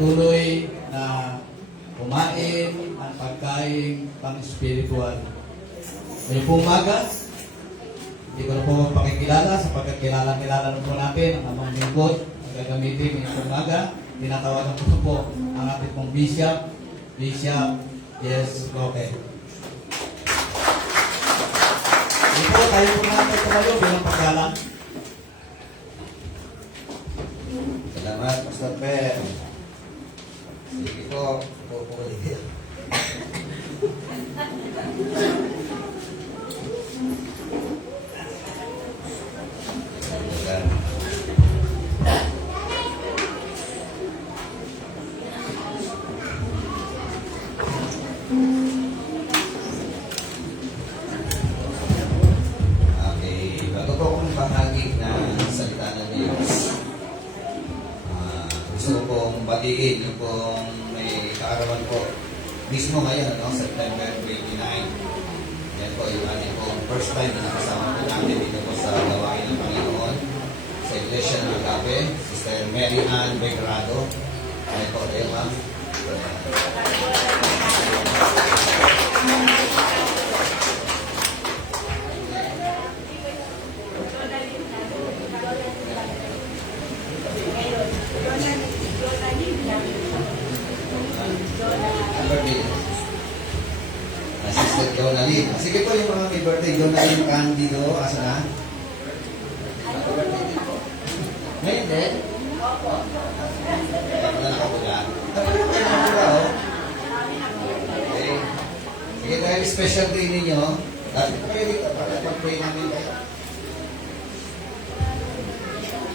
patuloy na kumain ng pagkain pang-spiritual. Ngayon po umaga, hindi ko na po magpakikilala sapagkat kilala na po natin ang amang lingkod ang gagamitin ngayong po umaga. Tinatawagan ko po ang ating pong Bishop, yes, okay. Hindi po, tayo po natin tumayo bilang paggalang. Salamat, Pastor Per. Sige po, pupulit. Okay, bago po akong bahagi ng salita ng Diyos, gusto ko pong batiin yung pong may kaarawan po mismo ngayon, September 29. Yan po yung ating pong first time na nakasama po natin dito po sa gawain ng Panginoon sa Iglesia ng Agape, Sister Mary Ann Begrado. Ayan po, tayo ma'am. Sister Jonalyn. Sige po yung mga may birthday. Jonalyn Candido, asa na? Birthday din po. Ngayon din? Opo. Wala na ako dyan. Nag-birthday na po oh. Okay. Sige dahil special day ninyo. Dapat po kayo dito para pag-pray namin kayo.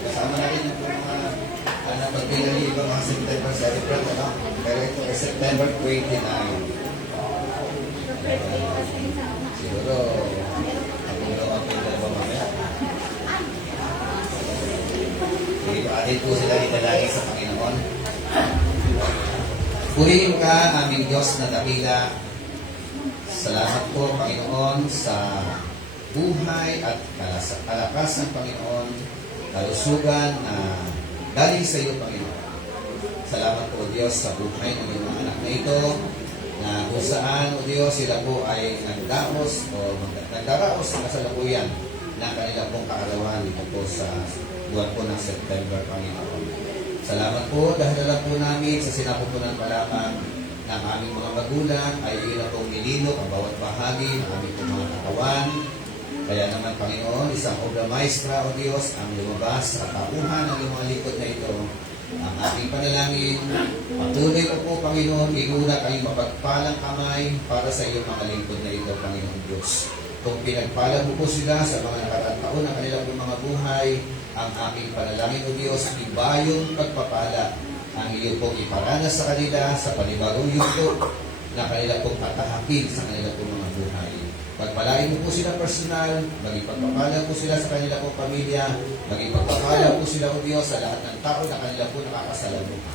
Kasama na rin yung mga pag-pray na yung ibang mga September celebrant. Pero ito ay September 29. Siguro, ako naman po yung dalawa mamaya. Atin po sila italagay sa Panginoon. Purihin ka, aming Diyos na dakila. Salamat po, Panginoon, sa buhay at kalakas ng Panginoon, kalusugan na galing sa iyo, Panginoon. Salamat po, Diyos, sa buhay ng iyong mga anak na ito, na kung saan, o Diyos, sila po ay nagdaos o nagdaraos sa kasalukuyan ng kanilang pong kaarawan dito po sa buwan po ng September, Panginoon. Salamat po dahil alam po namin sa sinapupunan pa lamang ng aming mga magulang ay iyon na pong nilino ang bawat bahagi ng aming pong mga katawan. Kaya naman, Panginoon, isang obra maestra, o Diyos, ang lumabas sa tauhan ng iyong mga likod na ito. Ang ating panalangin, patuloy ko po, Panginoon, inulat ang iyong mapagpalang kamay para sa iyong mga lingkod na ito, Panginoon Diyos. Kung pinagpala mo po sila sa mga nakaraang taon ng kanilang mga buhay, ang aking panalangin, O Diyos, ibayong pagpapala ang iyo pong iparanas sa kanila sa panibagong yugto na kanila pong tatahakin sa kanila pong mga buhay. Pagpalain mo po sila personal, maging pagpapala po sila sa kanila pong pamilya, maging pagpapala po sila, O Diyos, sa lahat ng tao na kanila po nakakasalamuha.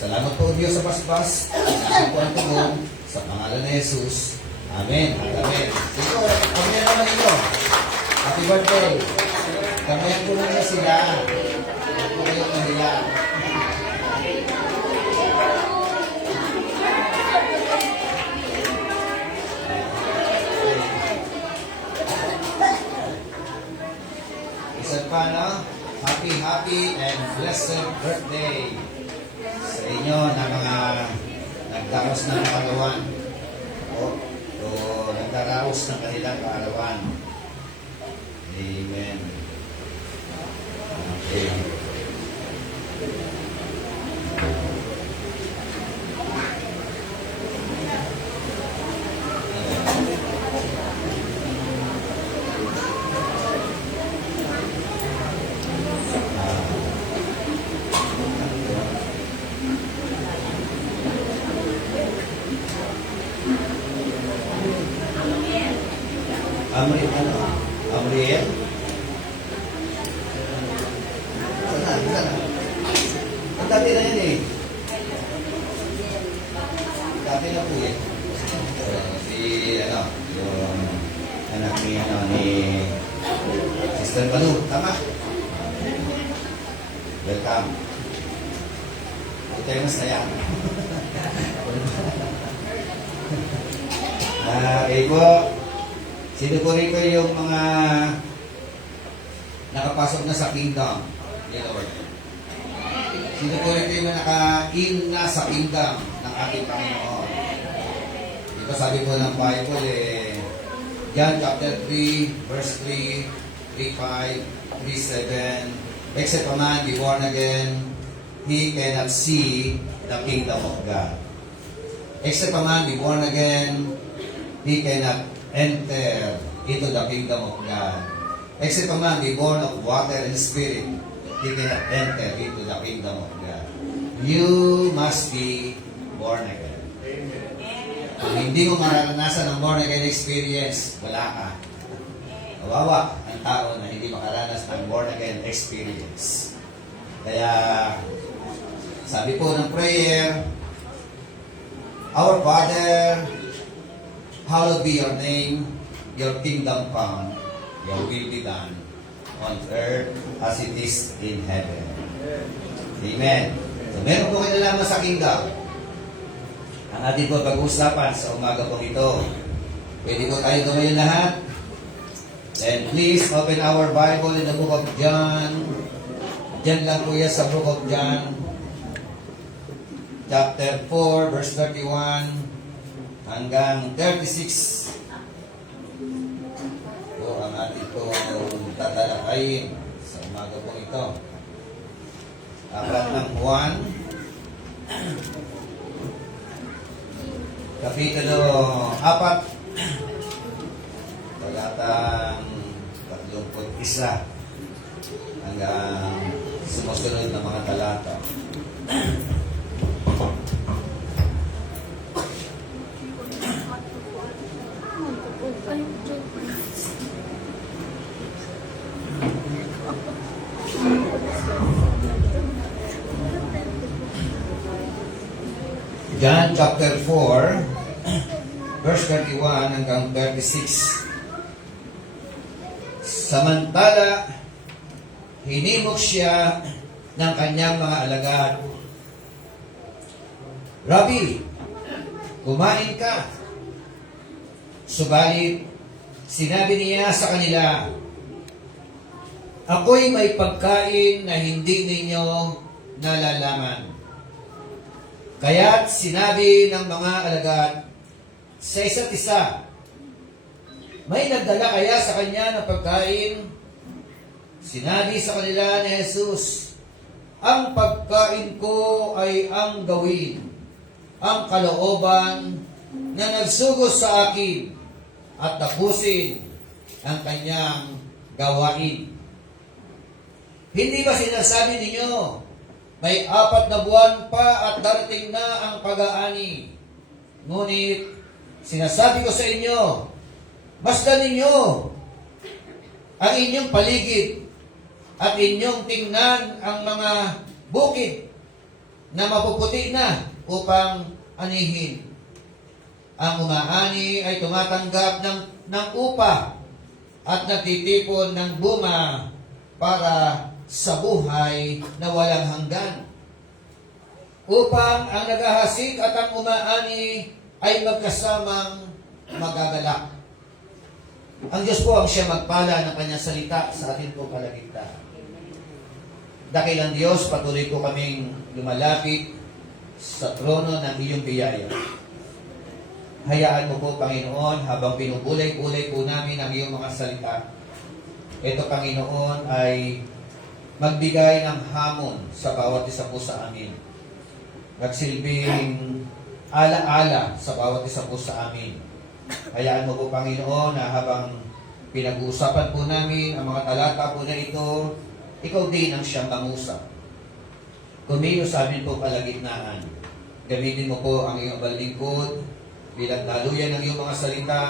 Salamat po, O Diyos, sa basbas. Salamat po ang tulong sa pangalan ni Jesus. Amen. Amen. Ito, kami naman ito. Happy birthday. Kamayan po na sila. Huwag po kayong mahiya. Isa pa, no? Happy and blessed birthday sa inyo na mga nagdaros ng kaarawan. O nagdaraos ng kanilang kaarawan. Amen. Okay. Amriel? Sana. Ang dati na yan eh. Dati na po eh. Si, yung anak ni Sister Banu. Tama? Welcome. tayo masaya. Okay po. Sino po rito yung mga nakapasok na sa kingdom ni Lord? Sino po rito yung naka-in na sa kingdom ng ating Panginoon? Ito sabi po ng Bible John chapter 3, verse 3, 3:5, 3:7. Except a man be born again, he cannot see the kingdom of God. Except a man be born again, he cannot enter into the kingdom of God. Except a man be born of water and spirit, he cannot enter into the kingdom of God. You must be born again. Kung hindi mo maranasan ang born again experience, wala ka. Kawawa ang tao na hindi makaranas ng born again experience. Kaya, sabi po ng prayer, Our Father, hallowed be your name, your kingdom come, your will be done, on earth as it is in heaven. Amen. So, meron po kinalaman sa kingdom. Ang ating po pag-uusapan sa umaga po ito. Pwede po tayo tumayo lahat. And please open our Bible in the book of John. Diyan lang po yan sa book of John. Chapter 4, verse 31 hanggang 36. Po ang ating po tatalakayin sa umaga po ito. Aklat ng Juan. Kapitulo 4. Talatang 31 hanggang sumusunod na mga talata. John chapter 4, verse 31 hanggang 36. Samantala, hinimok siya ng kanyang mga alagad. Rabbi, kumain ka. Subalit, sinabi niya sa kanila, ako'y may pagkain na hindi ninyo nalalaman. Kaya't sinabi ng mga alagad sa isa't isa, may nagdala kaya sa kanya ng pagkain? Sinabi sa kanila ni Jesus, ang pagkain ko ay ang gawin, ang kalooban na nagsugos sa akin at tapusin ang kanyang gawain. Hindi ba sinasabi ninyo, may 4 na buwan pa at darating na ang pag-aani? Ngunit, sinasabi ko sa inyo, masdan ninyo ang inyong paligid at inyong tingnan ang mga bukid na mapuputi na upang anihin. Ang umaani ay tumatanggap ng upa at nagtitipon ng buma para sa buhay na walang hanggan. Upang ang naghahasik at ang umaani ay magkasamang magagalak. Ang Diyos po ang siya magpala ng kanyang salita sa atin po kalagitnaan. Dakilang Diyos, patuloy po kaming lumalapit sa trono ng iyong biyaya. Hayaan mo po, Panginoon, habang pinubulay-bulay po namin ang iyong mga salita. Ito, Panginoon, ay magbigay ng hamon sa bawat isa po sa amin. Magsilbing ala-ala sa bawat isa po sa amin. Hayaan mo po, Panginoon, na habang pinag-uusapan po namin ang mga talata po na ito, ikaw din ang siyang mangusap. Kumilos sa amin po kalagitnaan. Gamitin mo po ang iyong balingkod bilang daluyan ng iyong mga salita.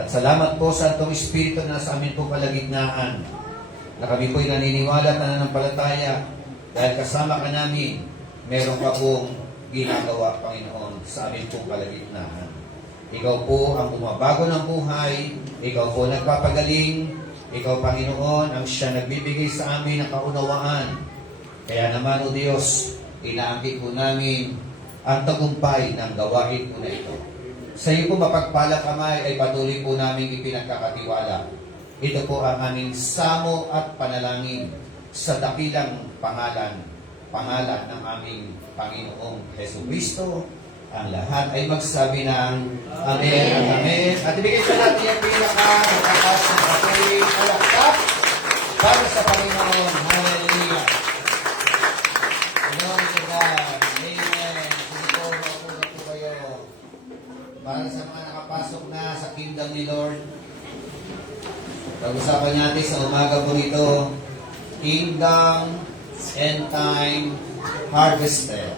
At salamat po sa Santong Espiritu na sa amin po kalagitnaan. Na kami po'y naniniwala at nananampalataya dahil kasama ka namin, meron ka pong ginagawa, Panginoon, sa amin pong kalagitnaan. Ikaw po ang bumabago ng buhay, ikaw po nagpapagaling, ikaw, Panginoon, ang siya nagbibigay sa amin ng kaunawaan. Kaya naman, O Diyos, inaangkin po namin ang tagumpay ng gawain po na ito. Sa iyo po mapagpalang kamay ay patuloy po namin ipinagkakatiwala. Ito po ang aming samo at panalangin sa dakilang pangalan ng aming Panginoong Jesucristo. Ang lahat ay magsabi ng Amen at Amen. At ibigay sa natin yung pinaka-nagkakas ng patuloy alakap para sa Panginoon. Hallelujah. Glory to God. Amen. Siguro po kayo para sa mga nakapasok na sa kingdom ni Lord. Pag-usapan natin sa umaga po ito, Kingdom, End Time, Harvester.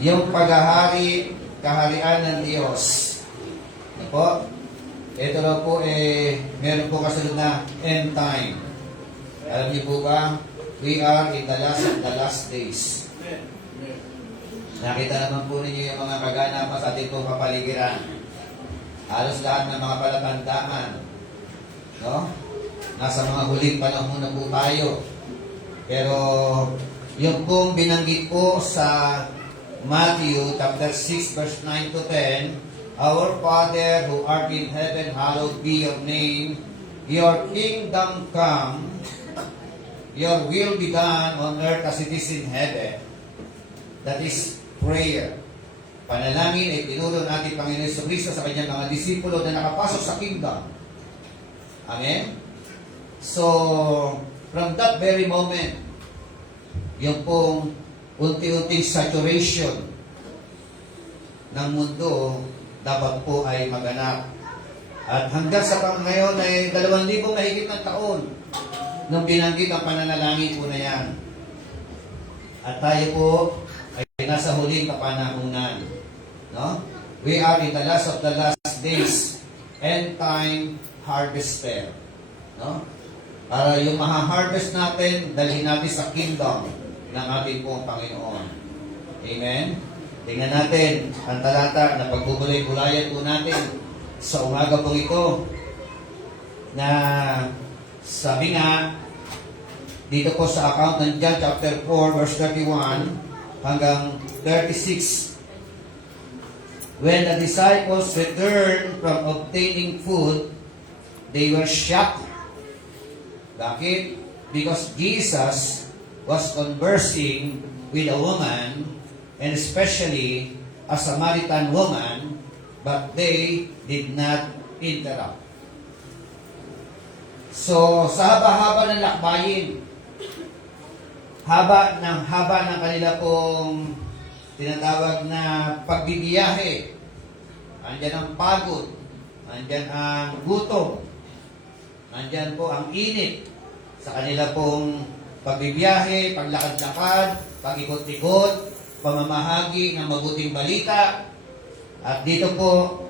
Yung paghahari, kaharian ng Diyos. Ano po? Ito lang po meron po kasunod na End Time. Alam niyo po ba, we are in the last of the last days. Nakita naman po ninyo yung mga kaganapan sa ating pong kapaligiran. Halos lahat ng mga palatandaan, no? Nasa mga huling panahon na po tayo. Pero yung pong binanggit po sa Matthew chapter 6 verse 9 to 10, Our Father who art in heaven, hallowed be your name. Your kingdom come. Your will be done on earth as it is in heaven. That is prayer. Panalangin ay tinuro natin Panginoon Jesucristo sa kanyang mga disipulo na nakapasok sa kingdom. Amen? So, from that very moment, yung pong unti-unting saturation ng mundo dapat po ay maganap. At hanggang sa ngayon ay 2,000 mahigit ng taon nung binanggit ang pananalangin po na yan. At tayo po ay nasa huling kapanahunan. No? We are in the last of the last days, end time harvester. No? Para yung maha-harvest natin, dalhin natin sa kingdom ng ating pong Panginoon. Amen? Tingnan natin ang talata na pagbubulay-bulayan po natin sa umaga po ito na sabi nga dito po sa account ng John chapter 4 verse 31 hanggang 36. When the disciples returned from obtaining food, they were shocked. Bakit? Because Jesus was conversing with a woman, and especially a Samaritan woman, but they did not interrupt. So, sa haba-haba ng lakbayin, haba ng kanila pong tinatawag na pagbibiyahe, andyan ang pagod, andyan ang gutom, andyan po ang init sa kanila pong pagbibiyahe, paglakad-lakad, pag-ikot-ikot, pamamahagi ng mabuting balita. At dito po,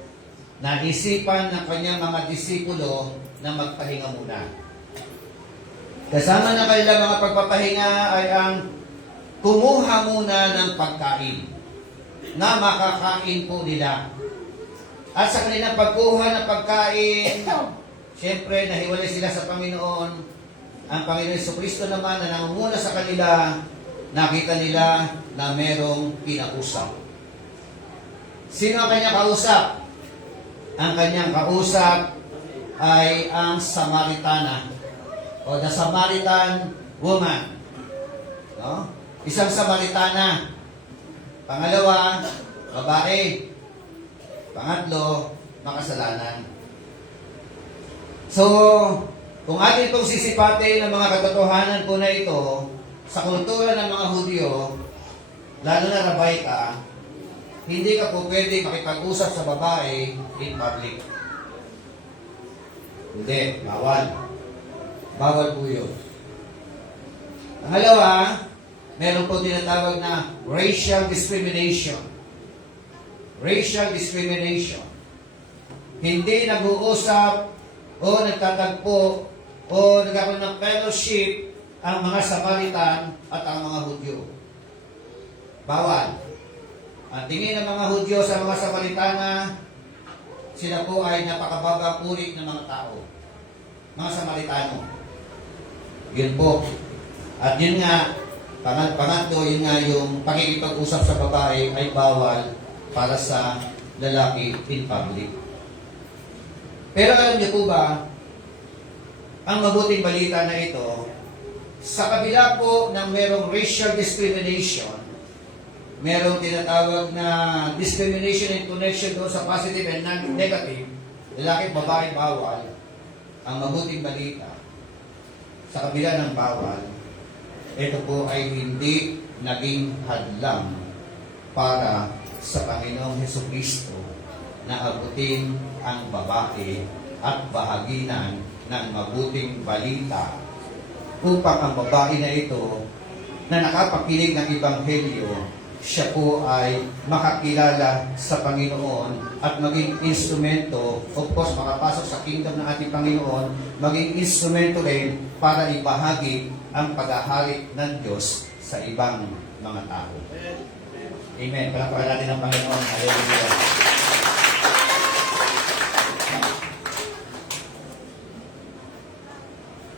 naisipan ng kanyang mga disipulo na magpahinga muna. Kasama na kanilang mga pagpapahinga ay ang kumuha muna ng pagkain na makakain po nila. At sa kanilang pagkuha ng pagkain, siyempre nahiwalay sila sa Panginoon. Ang Panginoon Jesucristo naman na nangunguna sa kanila, nakita nila na merong kinausap. Sino ang kanyang kausap? Ang kanyang kausap ay ang Samaritana o the Samaritan woman. No? Isang Samaritana. Pangalawa, babae. Pangatlo, makasalanan. So, kung atin pong sisipatin ang mga katotohanan po na ito, sa kultura ng mga Hudyo, lalo na Rabaita, hindi ka po pwede makipag-usap sa babae in public. Hindi, bawal. Bawal po yun. Pangalawa, meron po tinatawag na racial discrimination. Racial discrimination. Hindi nag-uusap o nagtatagpo o nagkakaroon ng fellowship ang mga Samaritan at ang mga Hudyo. Bawal. Ang tingin ng mga Hudyo sa mga Samaritana, sila po ay napakababang uri ng mga tao. Mga Samaritano. Yun po. At yun nga, pangatlo, yun nga yung pakikipag-usap sa babae ay bawal para sa lalaki in public. Pero alam niyo po ba, ang mabuting balita na ito, sa kabila po ng merong racial discrimination, merong tinatawag na discrimination in connection doon sa positive and negative, lalaki, babae, bawal. Ang mabuting balita, sa kabila ng bawal, ito po ay hindi naging hadlang para sa Panginoong Hesukristo na abutin ang babae at bahaginan ng mabuting balita upang ang babae na ito na nakapakinig ng Ebanghelyo, siya po ay makakilala sa Panginoon at maging instrumento, of course, makapasok sa kingdom ng ating Panginoon, maging instrumento rin para ibahagi ang paghahari ng Diyos sa ibang mga tao. Amen. Palakpakan natin ang Panginoon. Hallelujah.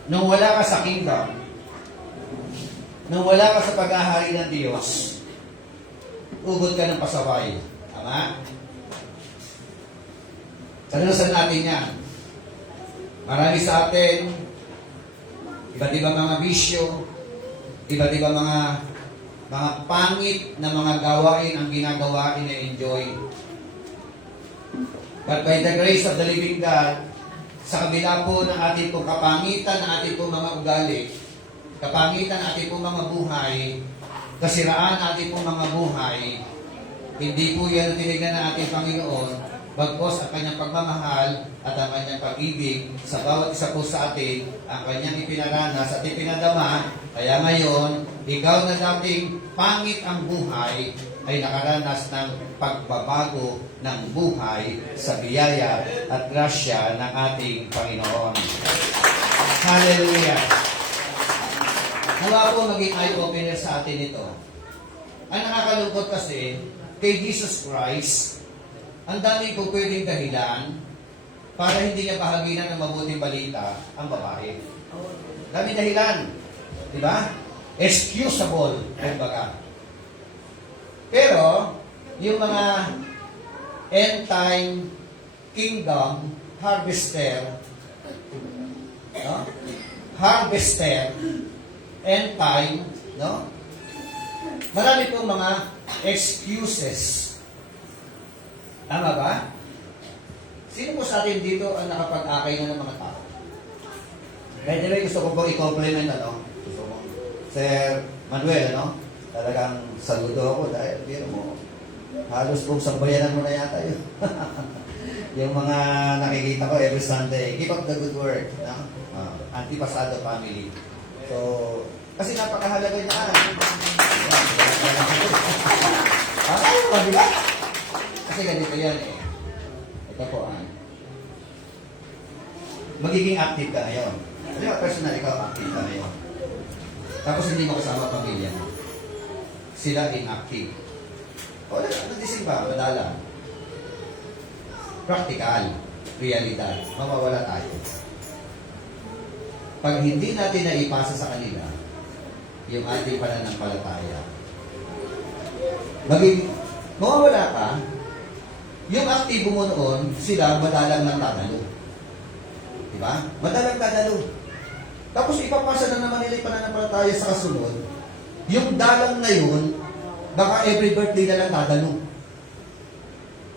Nung wala ka sa kingdom, nung wala ka sa paghahari ng Diyos, ugod ka ng pasaway. Tama? Karanasan natin yan. Marami sa atin, iba't ibang mga bisyo, iba't ibang mga pangit na mga gawain ang ginagawa, ina-enjoy. But by the grace of the living God, sa kabila po ng ating pong kapangitan, ng ating pong mga ugali, kapangitan ng ating pong mga buhay, kasiraan ng ating pong mga buhay, hindi po yan tinignan ng ating Panginoon, bagkos ang kanyang pagmamahal at ang kanyang pag-ibig sa bawat isa po sa atin, ang kanyang ipinaranas at ipinadama. Kaya ngayon, ikaw na dating pangit ang buhay, ay nakaranas ng pagbabago ng buhay sa biyaya at grasya ng ating Panginoon. Hallelujah! Nawa po maging eye-opener sa atin ito. Ang nakakalungkot kasi, kay Jesus Christ, ang dami po pwedeng dahilan para hindi niya bahaginan ng mabuting balita ang babae. Dami dahilan. Di ba? Excusable, kumbaga. Pero, yung mga end-time kingdom harvester, no? Harvester, end-time, no? Marami pong mga excuses. Tama ba? Sino po sa atin dito ang nakapag-akay na ng mga tao? By the way, gusto ko po i-compliment, gusto ko, Sir Manuel, talagang saludo ako dahil biro mo, halos kung sambayanan mo na yata yun. Yung mga nakikita ko every Sunday, keep up the good work, Antipasado family. So, kasi napakahalaga niya. Diba? Kasi ganito yan eh. Ito po magiging active ka ngayon. Di ba, personal ikaw active ka ngayon. Tapos hindi mo kasama pamilya mo. Sila inactive. O, nagising ba? Madala. Practical. Realidad. Mawawala tayo. Pag hindi natin naipasa sa kanila, yung ating pananampalataya, mawawala ka, yung aktibo mo noon, sila madalang nagdadalo. Diba? Madalang dadalo. Tapos ipapasa na naman nila yung pananampalataya sa kasunod, yung dalang na yun, baka every birthday na lang dadalo.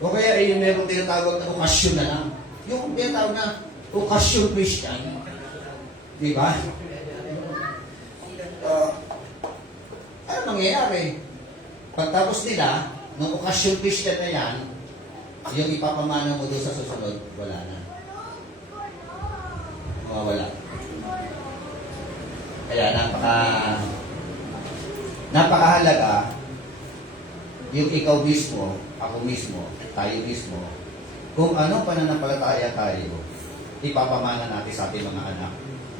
O kaya yung meron tinatawag na okasyon na lang. Yung tinatawag na okasyon Christian. Diba? Ano mangyayari? Pagtapos nila, nung okasyon Christian na yan, yung ipapamana mo doon sa susunod, wala na. Mawawala. Kaya napakahalaga yung ikaw mismo, ako mismo, tayo mismo, kung ano pananampalataya tayo, ipapamana natin sa ating mga anak.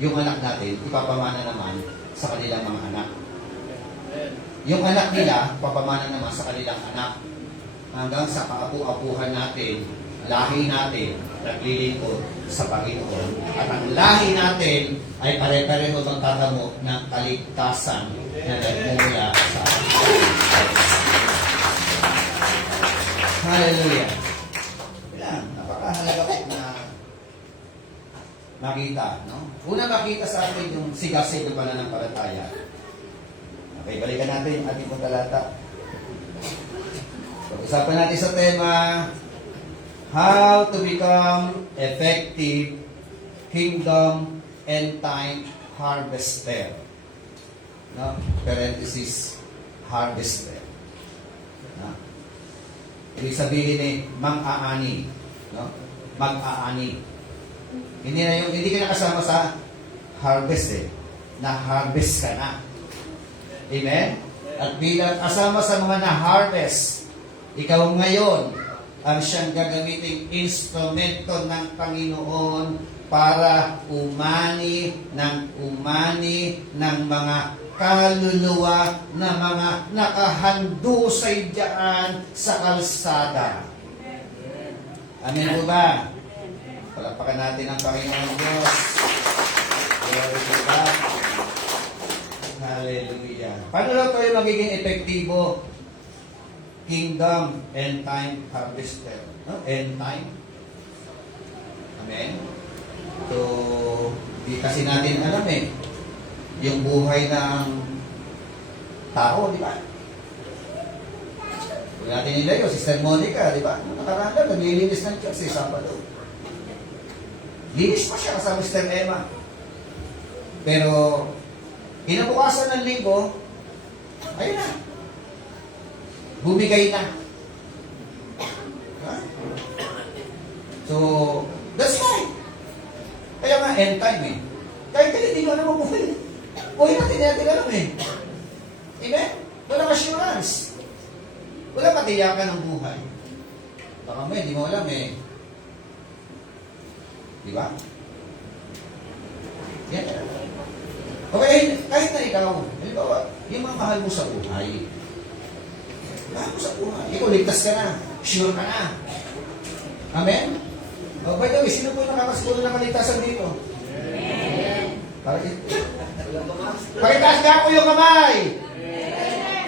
Yung anak natin, ipapamana naman sa kanilang mga anak. Yung anak nila, papamana naman sa kanilang anak. Hanggang sa kaapu-apuhan natin, lahi natin naglilingkod sa Panginoon. At ang lahi natin ay pare-pareho magtatamo ng kaligtasan na nagmula sa Hallelujah. Yan, napakahalaga po na makita, no? Una makita sa atin yung sigasig ng pananampalataya. Okay, balikan natin yung ating pong talata. Pag-usapan natin sa tema, how to become effective kingdom and time harvester. No? Parenthesis, harvester. No? Ibig sabihin eh, mang-aani. No? Mag-aani. Hindi ka nakasama sa harvest eh. Na-harvest ka na. Amen? At bilang kasama sa mga na-harvest, ikaw ngayon ang siyang gagamiting instrumento ng Panginoon para umani ng mga kaluluwa na mga nakahandusay diyan sa kalsada. Amen po ba? Palakpakan natin ang Panginoon Diyos. Glory to God. Hallelujah. Paano daw tayo magiging epektibo? Kingdom and time harvester. No? End time. Amen? So, di kasi natin alam eh. Yung buhay ng tao, di ba? Kung natin nilayo, Sister Monica, di ba? Nakaraan lang, naglilinis ng church si Sabado. Linis pa siya kasama Sister Emma. Pero, kinabukasan ng linggo, ayun na. Bumigay na. Ha? So, that's right. Kaya nga, end time eh. Kahit hindi mo alam mo buhay. Buhay natin alam eh. Amen? Walang assurance. Walang katiyakan ng buhay. Baka mo, hindi mo alam eh. Di ba? Yan. Okay, kahit na ikaw, halimbawa, yung mga mahal mo sa buhay, mahal mo sa buhay, ikaw ligtas ka na, sure ka na. Amen? Oh, by the way, sino po yung nakakasigulo ng kaligtasan dito? Amen. Pakitaas nga po yung kamay.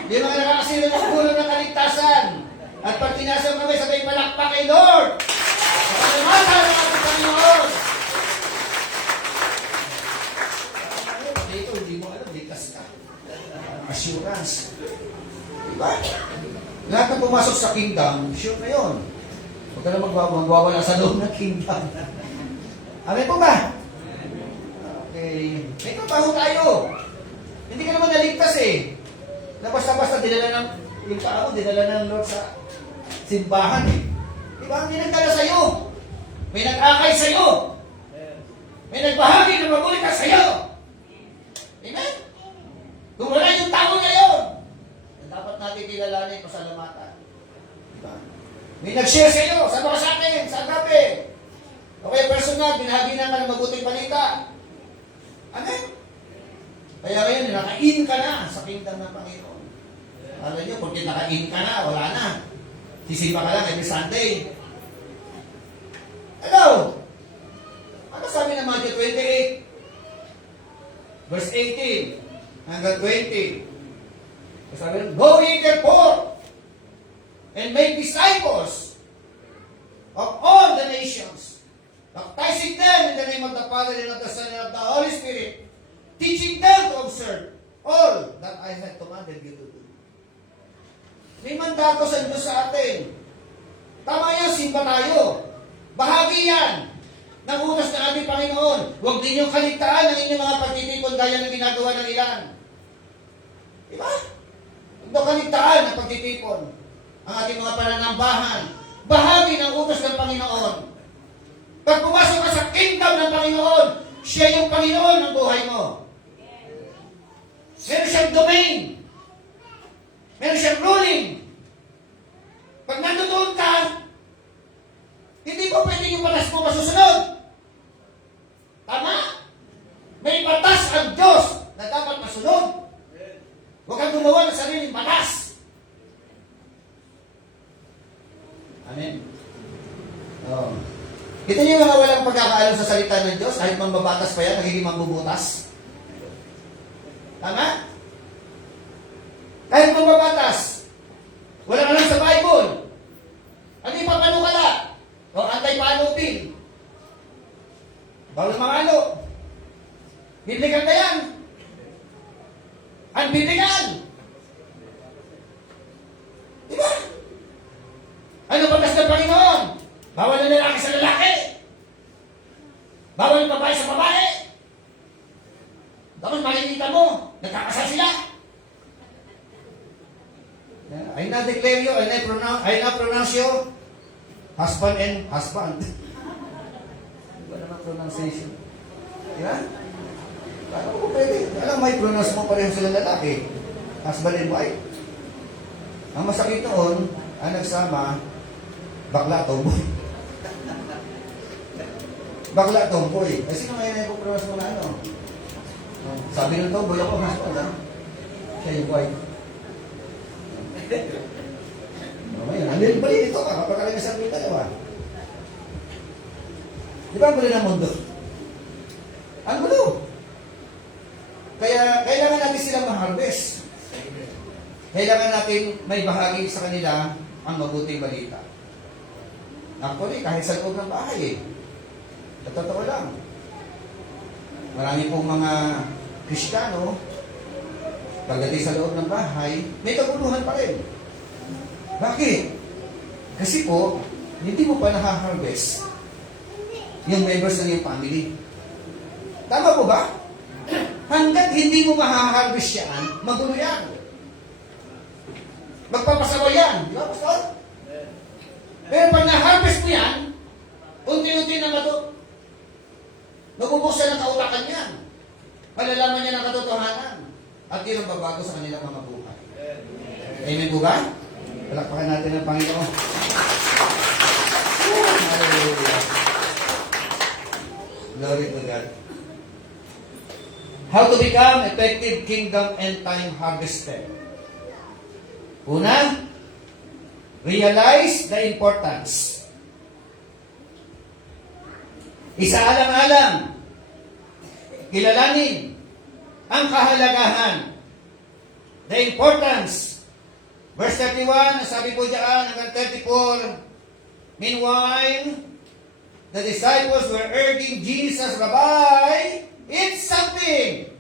Yung mga nakakasigulo ng kaligtasan. At pag tinasa yung kamay, sabay palakpak kay Lord. Salamatan ang ating Panginoon. Dito, hindi mo alam, ligtas ka. Assurance. Diba? Lahat na pumasok sa kingdom, sure na yun. Huwag ka na magwawala sa loob ng kingdom. Amen po ba? Okay. May trabaho tayo. Hindi ka naman naligtas eh. Na basta-basta dinala ng yung tao, dinala ng Lord sa simbahan eh. Diba? Hindi nagdala sa'yo. May nag-akay sa'yo. May nagbahagi ng mabulikas sa'yo. Amen? Kung wala yung tao ngayon, dapat natin kilalanin pasalamatan. Diba? May nag-share sa iyo, sama ka sa akin, sa agape. Okay, personal, binahagi na ka ng mabuting balita. Amen? Kaya ngayon, naka-in ka na sa kingdom ng Panginoon. Alam nyo, porque naka-in ka na, wala na. Sisimba ka lang every Sunday. Hello? Ano sabi ng Matthew 28? Verse 18 hanggang 20. Sabi, go ye therefore and make disciples of all the nations, baptizing them in the name of the Father and of the Son and of the Holy Spirit, teaching them to observe all that I have commanded you to do. May mandato sa Diyos sa atin. Tama yan, simba tayo. Bahagi yan ng utos ng ating Panginoon. Huwag ninyong kaligtaan ang inyong mga pagtitipon gaya ng ginagawa ng ilan. Diba? Huwag kaligtaan ang pagtitipon. Ang ating mga pananambahan. Bahagi ng utos ng Panginoon. Pag pumasok ka sa kingdom ng Panginoon, siya yung Panginoon ng buhay mo. Meron siyang domain. Meron siyang ruling. Pag nandoon ka, hindi mo pwede yung batas mo masusunod. Tama? May batas ang Diyos na dapat masunod. Huwag kang gumawa ng sariling batas. Amen. Oh. Kita niyo yung mga walang pagkakaalam sa salita ng Diyos, kahit mambabatas pa yan, nagiging mambubutas. Tama? Kahit mambabatas, walang alam sa Bible. Ano yung papanukala? O antay-panupin. Bawal mangalo. Biblical na yan. Unbiblical. Diba? Ano batas ng Panginoon? Bawal na lalaki sa lalaki. Bawal ang babae sa babae. Tapos makikita mo, nagkakasal sila. I now declare you, I now pronounce you husband and husband. Iba naman pronunciation. Diba? Paano ko pwede? Alam, may pronounce mo pareho sila lalaki. Husband and wife. Ang masakit noon, ang nagsama, bakla tomboy. Bakla tomboy. Eh, sino ngayon ay pronounce mo na ano? Sabi ng tomboy, ako husband, ha? Siya yung wife. Ngayon, ano yung bali nito? Kapag sa amin dalawa. Di ba ang gulo ng mundo? Ang gulo. Kaya, kailangan natin sila ma-harvest. Kailangan natin may bahagi sa kanila ang mabuting balita. Actually, kahit sa loob ng bahay Sa totoo lang. Marami pong mga Kristiyano, pagdating sa loob ng bahay, may kaguluhan pa rin. Bakit? Kasi po, hindi mo pa nakaharvest yung members ng iyong family. Tama po ba? Hanggat hindi mo mahaharvest yan, magulo yan. Magpapasawa yan. Di ba, Pastor? Pero pag na-harvest mo yan, unti-unti na mabubuksan ng kautakan yan. Malalaman niya ng katotohanan. At yun ang babago sa kanilang mga buhay. Amen po ba? Palakpakan natin ang Panginoon. Hallelujah. Glory to God. How to become effective kingdom and time harvester. Una, realize the importance. Isaalang-alang, kilalanin ang kahalagahan, the importance. Verse 31, sabi po diyan hanggang 34, meanwhile, the disciples were urging Jesus, Rabbi, eat something.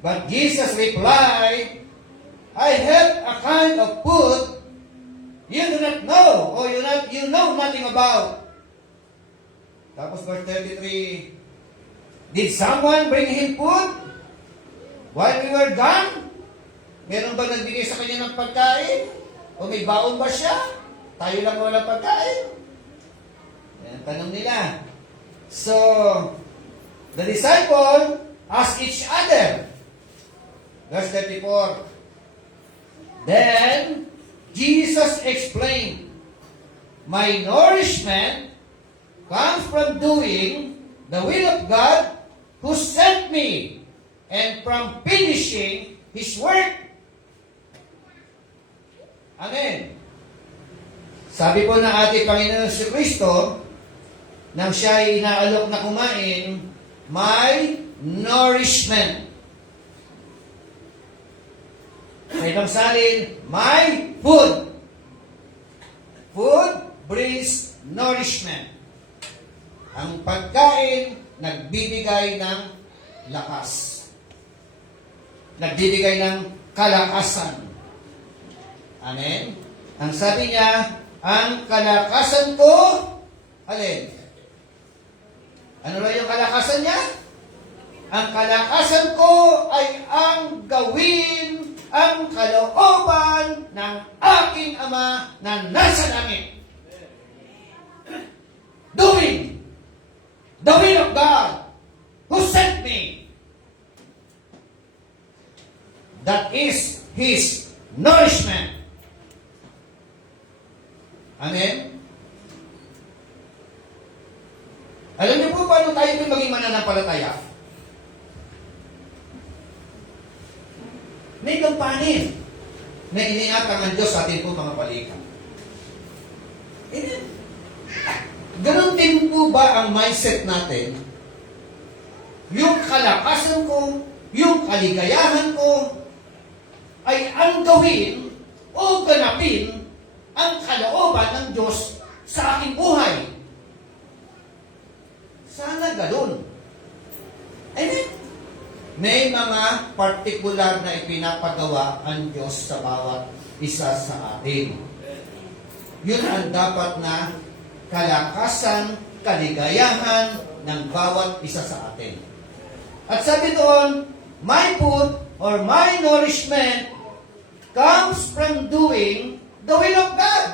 But Jesus replied, I have a kind of food you do not know, or you know nothing about. Tapos verse 33, did someone bring him food while we were gone? Meron ba nagbigay sa kanya ng pagkain? O may baon ba siya? Tayo lang walang pagkain? Yan ang tanong nila. So, the disciple asked each other. Verse 34. Then, Jesus explained, my nourishment comes from doing the will of God who sent me and from finishing His work. Amen. Sabi po ng ating Panginoon si Kristo, nang siya ay inaalok na kumain, may nourishment. Sa ibang salin, may food. Food brings nourishment. Ang pagkain, nagbibigay ng lakas. Nagbibigay ng kalakasan. Amen? Ang sabi niya, ang kalakasan ko, alin? Ano na yung kalakasan niya? Ang kalakasan ko ay ang gawin ang kalooban ng aking Ama na nasa langit. Doing the will of God who sent me. That is His nourishment. Amen? Alam niyo po paano tayo maging mananampalataya? May gampanin na iniatang ang Diyos sa ating po mga balikan. po ba ang mindset natin? Yung kalakasan ko, yung kaligayahan ko, ay ang gawin o ganapin ang kalooban ng Diyos sa aking buhay. Sana ganun. Amen? May mga partikular na ipinapagawa ang Diyos sa bawat isa sa atin. Yun ang dapat na kalakasan, kaligayahan ng bawat isa sa atin. At sabi doon, my food or my nourishment comes from doing the will of God.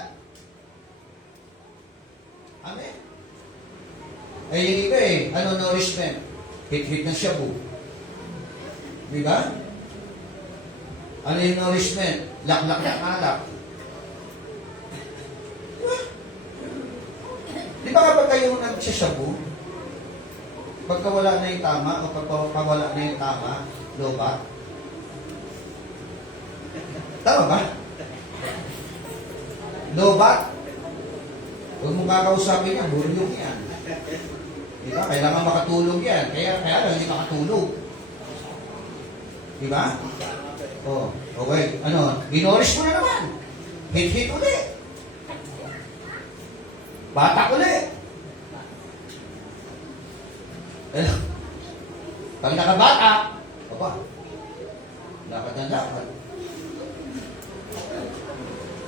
Amen. Eh, yung iba ano nourishment? Hit-hit ng shabu. Di ba? Ano yung nourishment? Laklak na alak. Di ba kapag kayo nagsashabu, pagka wala na yung tama o pagka wala na yung tama, lobat? Tama ba? Lobat? Huwag mong kakausapin yan, buryong yan. Di ba? Kailangan makatulog yan. Kaya lang hindi makatulog. Di ba? Oh, okay. Ano? Ginorish mo na naman. Hit-hit ulit. Bata ulit. Pag nakabata, aba, lakad na lakad.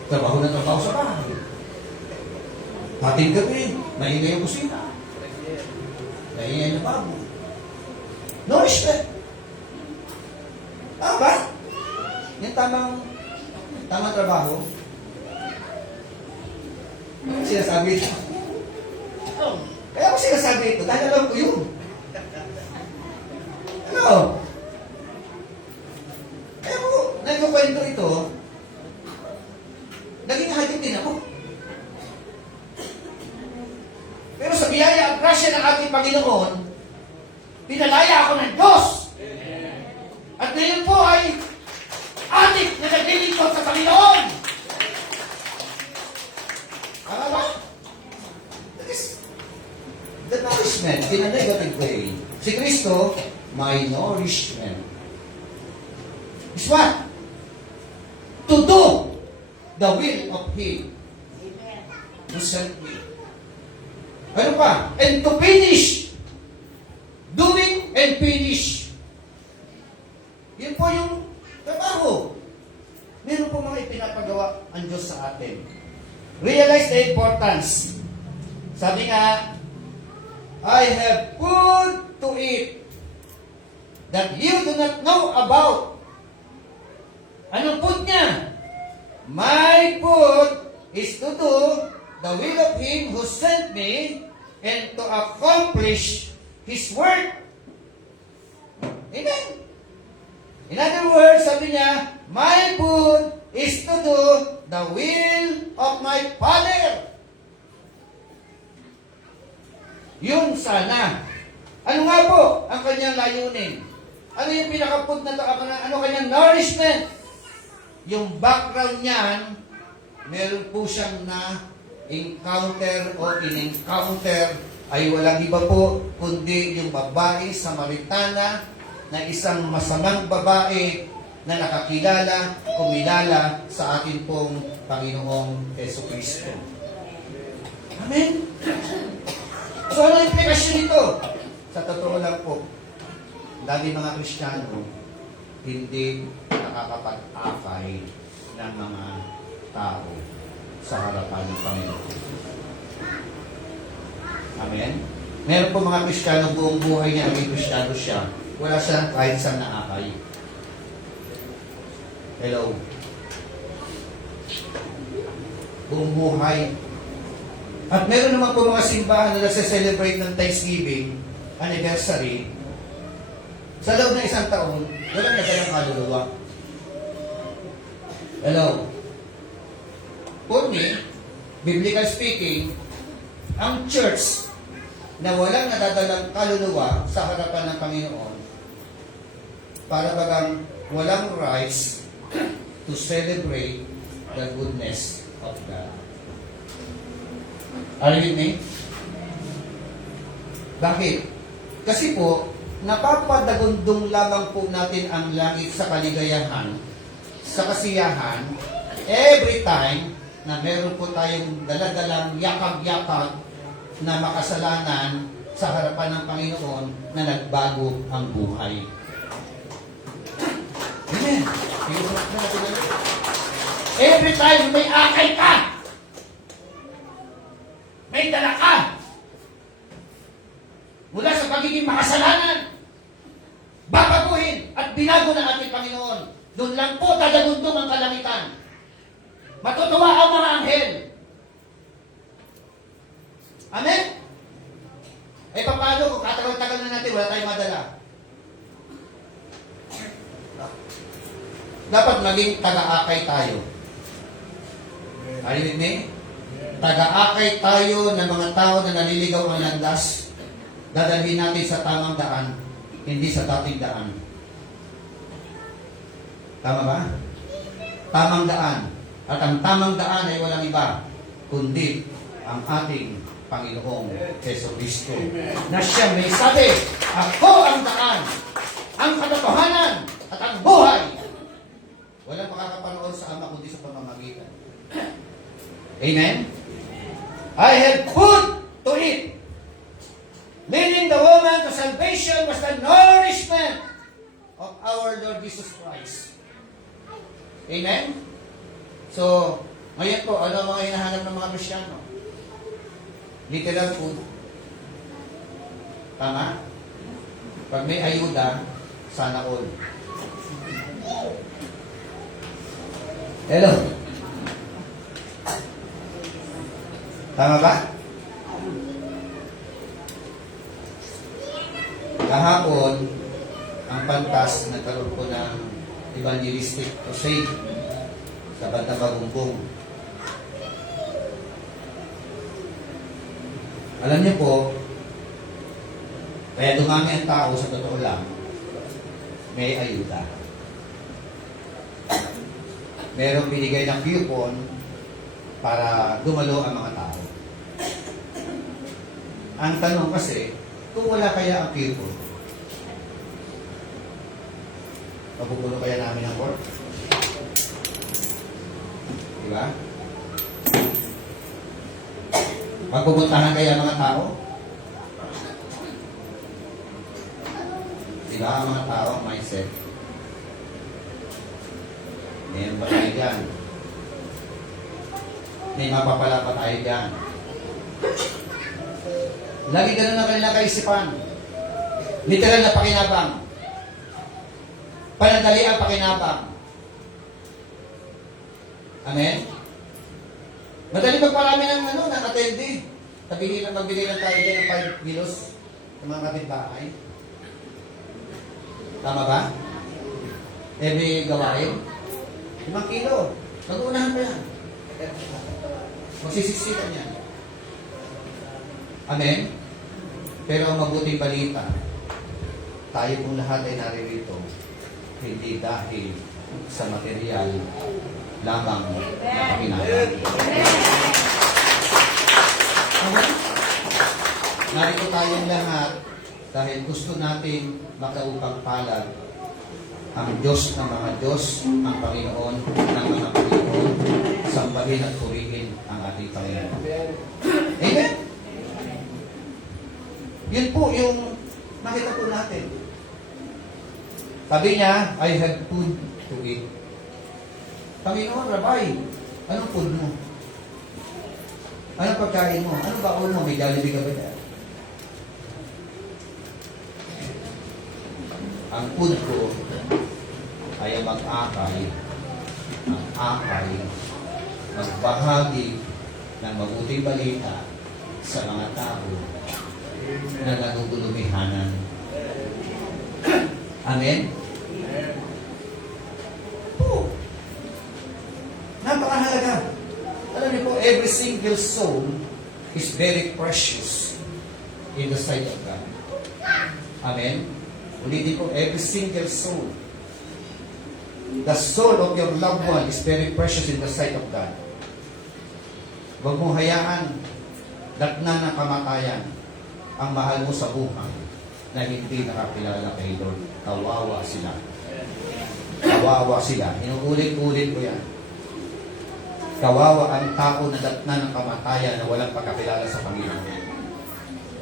Trabaho na trabaho sa bahay. Hating gabi, maingay ang kusina. Maingay ang babo. No respect. Tama ba? Yung tamang trabaho. Ano sinasabi ito? Kaya ako sinasabi ito, dahil alam ko yun. Ano? Kaya ako, nagkukwento ito, naging hayop din ako. Pero sa biyaya at grasya ng ating Panginoon, pinalaya ako ng Diyos. At ngayon po ay adik na naglilingkod sa Panginoon. Tama ba? That is the nourishment in a negative way. Si Kristo, my nourishment. Is what? To do the will of Him who sent me. Ano pa? And to finish. Doing and finish. Yun po yung trabaho. Meron po mga ipinapagawa ang Diyos sa atin. Realize the importance. Sabi nga, I have food to eat that you do not know about. Anong food niya? My food is to do the will of Him who sent me and to accomplish His work. Amen? In other words, sabi niya, my food is to do the will of my Father. Yun sana. Ano nga po ang kanyang layunin? Ano yung pinaka-food na ito? Ano kanyang nourishment? Yung background niyan, meron po siyang na-encounter o in-encounter ay walang iba po kundi yung babae Samaritana na isang masamang babae na nakakilala, kumilala sa atin pong Panginoong Jesucristo. Amen? So ano ang implikasyon nito? Sa totoo lang po, dahil mga Kristiyano, hindi nakakapag-akay ng mga tao sa harapan ng Panginoon. Amen? Meron po mga Kristiyano buong buhay niya, naging Kristiyano siya. Wala siya kahit saan naakay. Hello? Buong buhay. At meron naman po mga simbahan na nagse-celebrate ng Thanksgiving, anniversary, sa loob ng isang taon, walang nagalang kaluluwa. Hello? For me, biblical speaking, ang church na walang nadadalang kaluluwa sa harapan ng Panginoon, para bagang walang rights to celebrate the goodness of God. Are you with me? Bakit? Kasi po, napapadagundong lamang po natin ang langit sa kaligayahan, sa kasiyahan, every time na meron po tayong daladalang yakag-yakag na makasalanan sa harapan ng Panginoon na nagbago ang buhay. Amen. Every time may akay ka, may dala ka, mula sa pagiging makasalanan, babaguhin at binago ng ating Panginoon. Doon lang po dadagundong ang kalangitan. Matutuwa ang mga anghel. Amen? Eh paano kung katagal-tagal na natin, wala tayong madala? Dapat maging taga-akay tayo. Are you with me? Taga-akay tayo ng mga tao na naliligaw ang landas. Dadalhin natin sa tamang daan, hindi sa dating daan. Tama ba? Tamang daan. At ang tamang daan ay walang iba, kundi ang ating Panginoong Jesu Cristo. Na siya may sabi, ako ang daan, ang katotohanan, at ang buhay. Walang makakapanood sa Ama kundi sa pamamagitan. Amen? I have food to eat. Leading the woman to salvation was the nourishment of our Lord Jesus Christ. Amen? So, ngayon po, ano ang mga hinahanap ng mga Kristyano? Literal food. Tama? Pag may ayuda, sana all. Hello? Tama ba? Kahapon, ang Pantas nagkaroon po ng evangelistic crusade sa Bandang Bagumbong. Alam niyo po, kaya dumami ang tao sa totoo lang, may ayuda. Merong binigay ng coupon para dumalo ang mga tao. Ang tanong kasi, kung wala kaya ang coupon, mapupuno kaya namin ang court? Diba? Magpupuntahan kaya ang mga tao? Diba ang mga tao, ang mindset? Meron ba tayo dyan? May mapapala pa tayo dyan. Lagi ganun ang kanilang kaisipan. Literal na pakinabang. Panandali ang pakinabang. Amen? Madali magparami ng attendee. Magbili lang tayo dyan ng 5 kilos ng mga kapitbahay. Tama ba? Every gawain. 5 kilo. Mag-uunahan pa yan. Magsisiksikan yan. Amen? Pero ang mabuting balita, tayo pong lahat ay naririto, hindi dahil sa material lamang na pakinabang. Amen? Narito tayong lahat dahil gusto natin makaupang palad ang Diyos ng mga Diyos, ang Panginoon ng mga Panginoon, sambahin at purihin ang ating Panginoon. Amen? Yun po yung makita po natin. Sabi niya, I have food to eat. Panginoon, Rabbi, anong food mo? Anong pagkain mo? Anong baon mo? May Jollibee ka ba dyan? Ang food ko ay mag-akay, magbahagi ng mabuting balita sa mga tao na nagugulumihanan. Amen? Po. Napakahalaga. Alam niyo po, every single soul is very precious in the sight of God. Amen? Ulitin po, every single soul. The soul of your loved one is very precious in the sight of God. Huwag mo hayaan datnan ng kamatayan ang mahal mo sa buhay na hindi nakakilala kay Lord. Kawawa sila. Kawawa sila. Inuulit-ulit ko yan. Kawawa ang tao na datna ng kamatayan na walang pagkakilala sa Panginoon.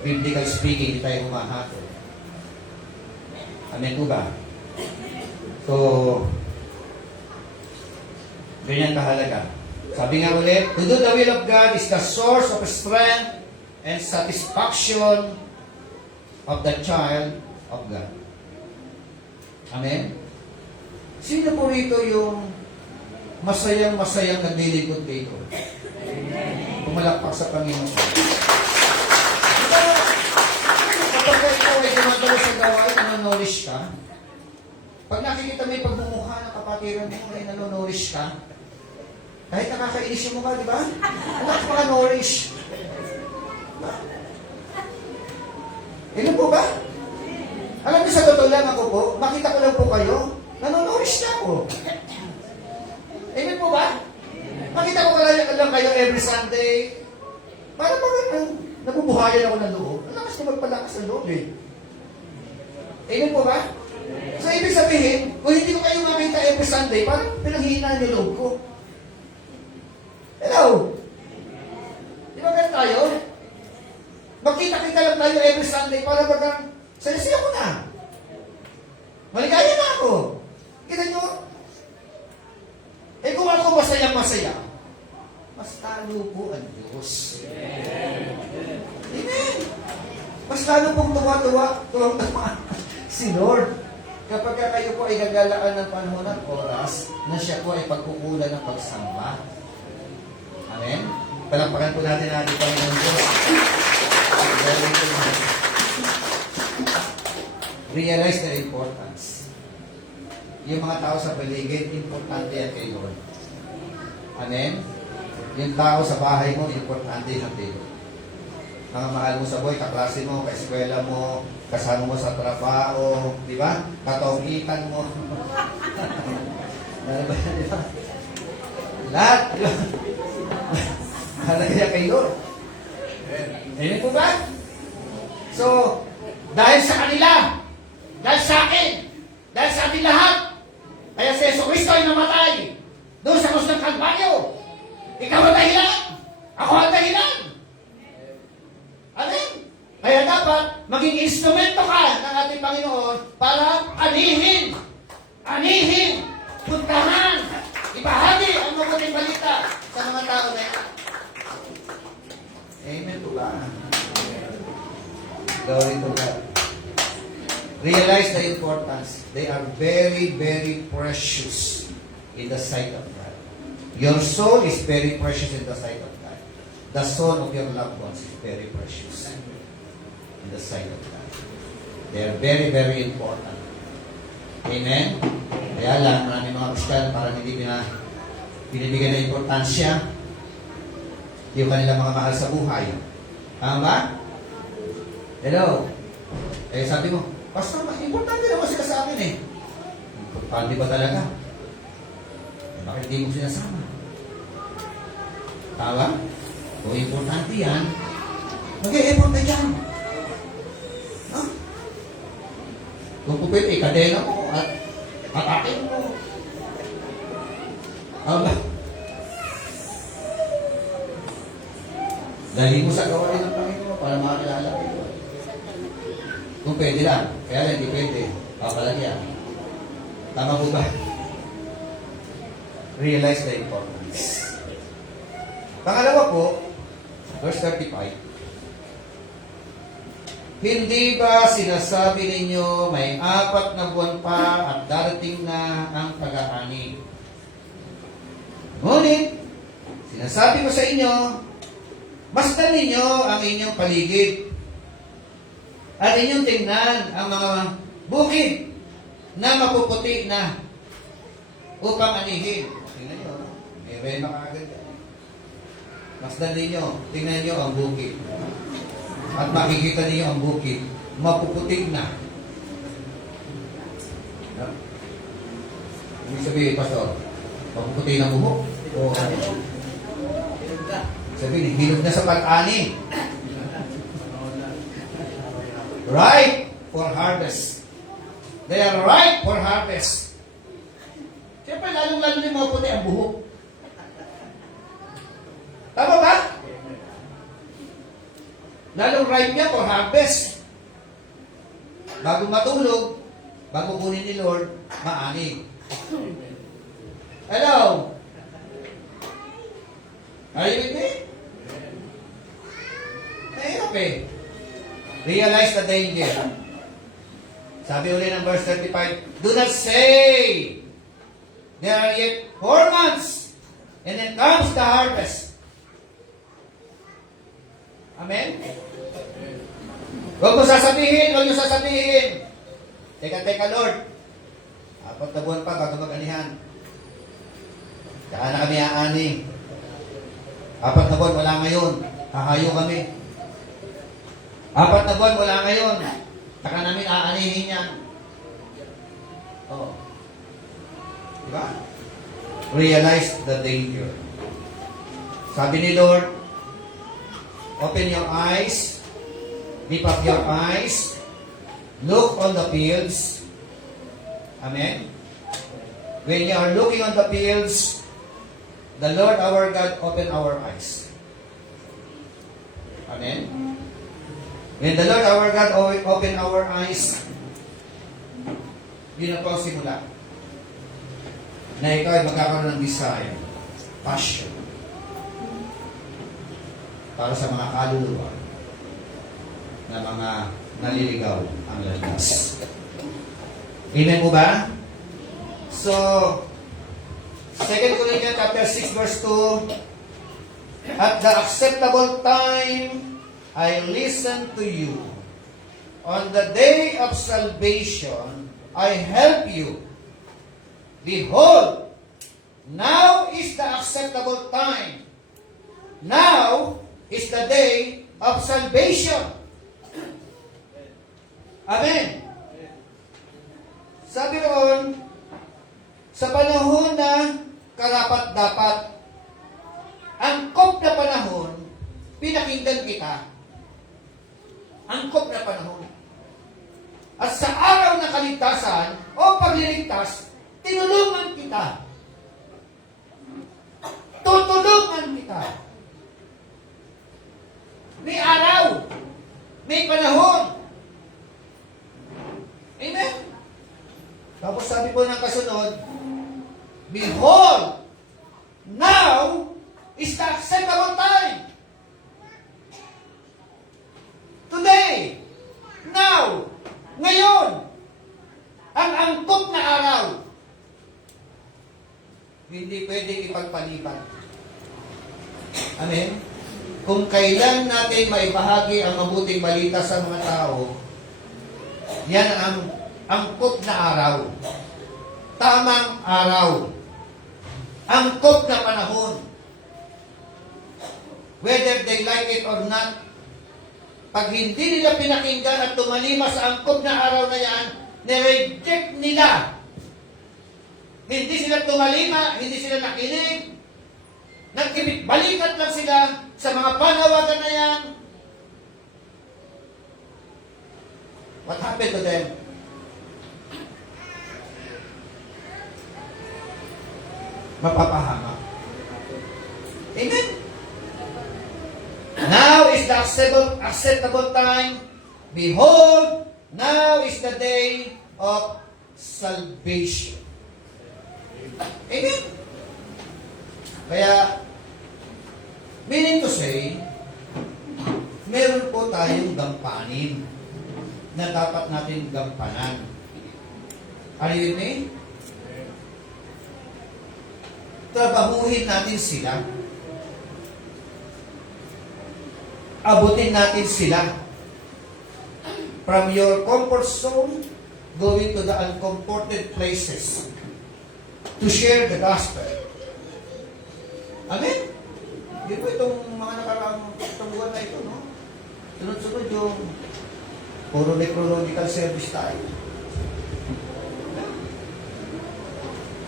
Biblical speaking, hindi tayo humahatol. Amen po ba? So, ganyan kahalaga. Sabi nga ulit, to do the will of God is the source of strength and satisfaction of the child of God. Amen? Sino po rito yung masayang-masayang naglilingkod dito? Pumalakpak sa Panginoon. Kapag ikaw ay gumagawa sa gawain, nanonorish ka, pag nakikita mo yung pagmumukha ng kapatiran mo ay nanonorish ka, kahit nakakainis yung mukha, di ba? Anak mga norish. Ilan po ba? Alam niyo sa totoo lang ako po, makita ko lang po kayo, nanonorish na ako. Amen po ba? Makita ko lang kayo every Sunday. Para ba nabubuhayan ako ng loob? Ang lakas ko magpalakas ng loob eh. Amen po ba? So, ibig sabihin, kung hindi ko kayo makita every Sunday, parang pinanghihinaan yung loob ko. Hello? Di ba ganun tayo? Magkita-kita lang tayo every Sunday para bagang saya-saya ko na. Maligaya na ako. Kita nyo? Eh kung ako masaya-masaya, mas talo po ang Diyos. Amen. Mas lalo pong tuwa-tuwa si Lord. Kapag kayo po ay gagalaan ng panahon at oras na siya po ay pagkukulan ng pagsamba. Amen? Palakpakan po natin ang ating Panginoon Diyos. Realize the importance. Yung mga tao sa paligid, importante yan kay Lord. Amen? Yung tao sa bahay mo, importante yan kay Lord. Mga mahal mo sa buhay, kaklase mo, kaeskwela mo, kasama mo sa trabaho, di ba? Katongitan mo. Ano ba yan, di ba? Lahat, di ba? Halaga kay Lord. Amen po ba? So, dahil sa kanila, dahil sa akin, dahil sa ating lahat, kaya si Yesu Cristo ay namatay doon sa krus ng Kalbaryo. Ikaw ang dahilan. Ako ang dahilan. Amen? Kaya dapat maging instrumento ka ng ating Panginoon para anihin, puntahan, ibahagi ang mabuting balita sa mga tao na yan. Amen po ba? Glory to God. Realize the importance. They are very, very precious in the sight of God. Your soul is very precious in the sight of God. The soul of your loved ones is very precious in the sight of God. They are very, very important. Amen? Kaya lang, maraming mga Kristiyan parang hindi binibigyan ng importansya yung kanilang mga mahal sa buhay. Tama ba? Hello? Eh, sabi mo, Pastor, mas importante naman sila sa akin eh. Importante ba talaga? Eh, bakit hindi mo sinasama? Tama? Kung importante yan, mag-e-effort na dyan. Huh? Kung pupit, kadena mo at atakin mo. Tama? Dali mo sa gawain ng Panginoon para makakilala ko. Kung pwede lang. Kaya lang, hindi pwede. Papalagyan. Tama po ba? Realize the importance. Pangalawa po, verse 35. Hindi ba sinasabi ninyo may 4 na buwan pa at darating na ang pag-aani? Ngunit, sinasabi ko sa inyo, masdan ninyo ang inyong paligid at inyong tingnan ang mga bukid na mapuputi na upang anihin. Tingnan nyo, may rema kaagad. Masdan ninyo, tingnan nyo ang bukid. At makikita ninyo ang bukid, mapuputi na. Ibig sabihin, Pastor, mapuputi na buhok? O sabihin, hinog na sa pag-ani. ripe for harvest. They are ripe for harvest. Siyempre, lalong-lalo yung mga puti ang buhok. Tama ba? Lalong ripe niya for harvest. Bago matulog, bago kunin ni Lord, maanig. Hello? Are you with me? Mahirap eh. Realize the danger. Sabi uli ng verse 35, do not say, there are yet 4 months, and then comes the harvest. Amen? Huwag mo sasabihin, huwag niyo sasabihin. Teka, Lord. 4 na buwan pa bago mag-anihan. Saka na kami aani. 4 na buwan, wala ngayon. Hahayo kami. 4 na buwan, wala ngayon. Saka namin aanihin yan. Oo. Diba? Realize the danger. Sabi ni Lord, open your eyes, lift up your eyes, look on the fields. Amen? When you are looking on the fields, the Lord our God open our eyes. Amen? When the Lord our God open our eyes, yun ang simula. Na ikaw ay magkakaroon ng desire, passion, para sa mga kaluluwa na mga naliligaw ang landas. Amen po ba? So, 2 Corinthians chapter 6 verse 2, at the acceptable time I listened to you. On the day of salvation, I help you. Behold, now is the acceptable time. Now is the day of salvation. Amen. Sabi roon, sa panahon na karapat-dapat, angkop na panahon, pinakinggan kita. Angkop na panahon. At sa araw na kaligtasan o pagliligtas, tinulungan kita. Tutulungan kita. May araw. May panahon. Amen? Tapos sabi po ng kasunod, behold, now is the acceptable time. Today, now, ngayon, ang angkop na araw. Hindi pwedeng ipagpaliban. Amen? Kung kailan natin maibahagi ang mabuting balita sa mga tao, yan ang angkop na araw. Tamang araw. Angkop na panahon. Whether they like it or not, pag hindi nila pinakinggan at tumalima sa angkop na araw na yan, nireject nila. Hindi sila tumalima, hindi sila nakinig, nagkibit-balikat lang sila sa mga panawagan na yan. What happened to them? Mapapahama. Amen? Now is the acceptable time. Behold, now is the day of salvation. Amen? Kaya, meaning to say, meron po tayong gampanin na dapat natin gampanan. Are you with me? Trabahuhin natin sila. Abutin natin sila. From your comfort zone, going to the uncomforted places to share the gospel. Amen? Di ba itong mga nakaraang buwan na ito, no? Sunod-sunod yung puro necrological service tayo.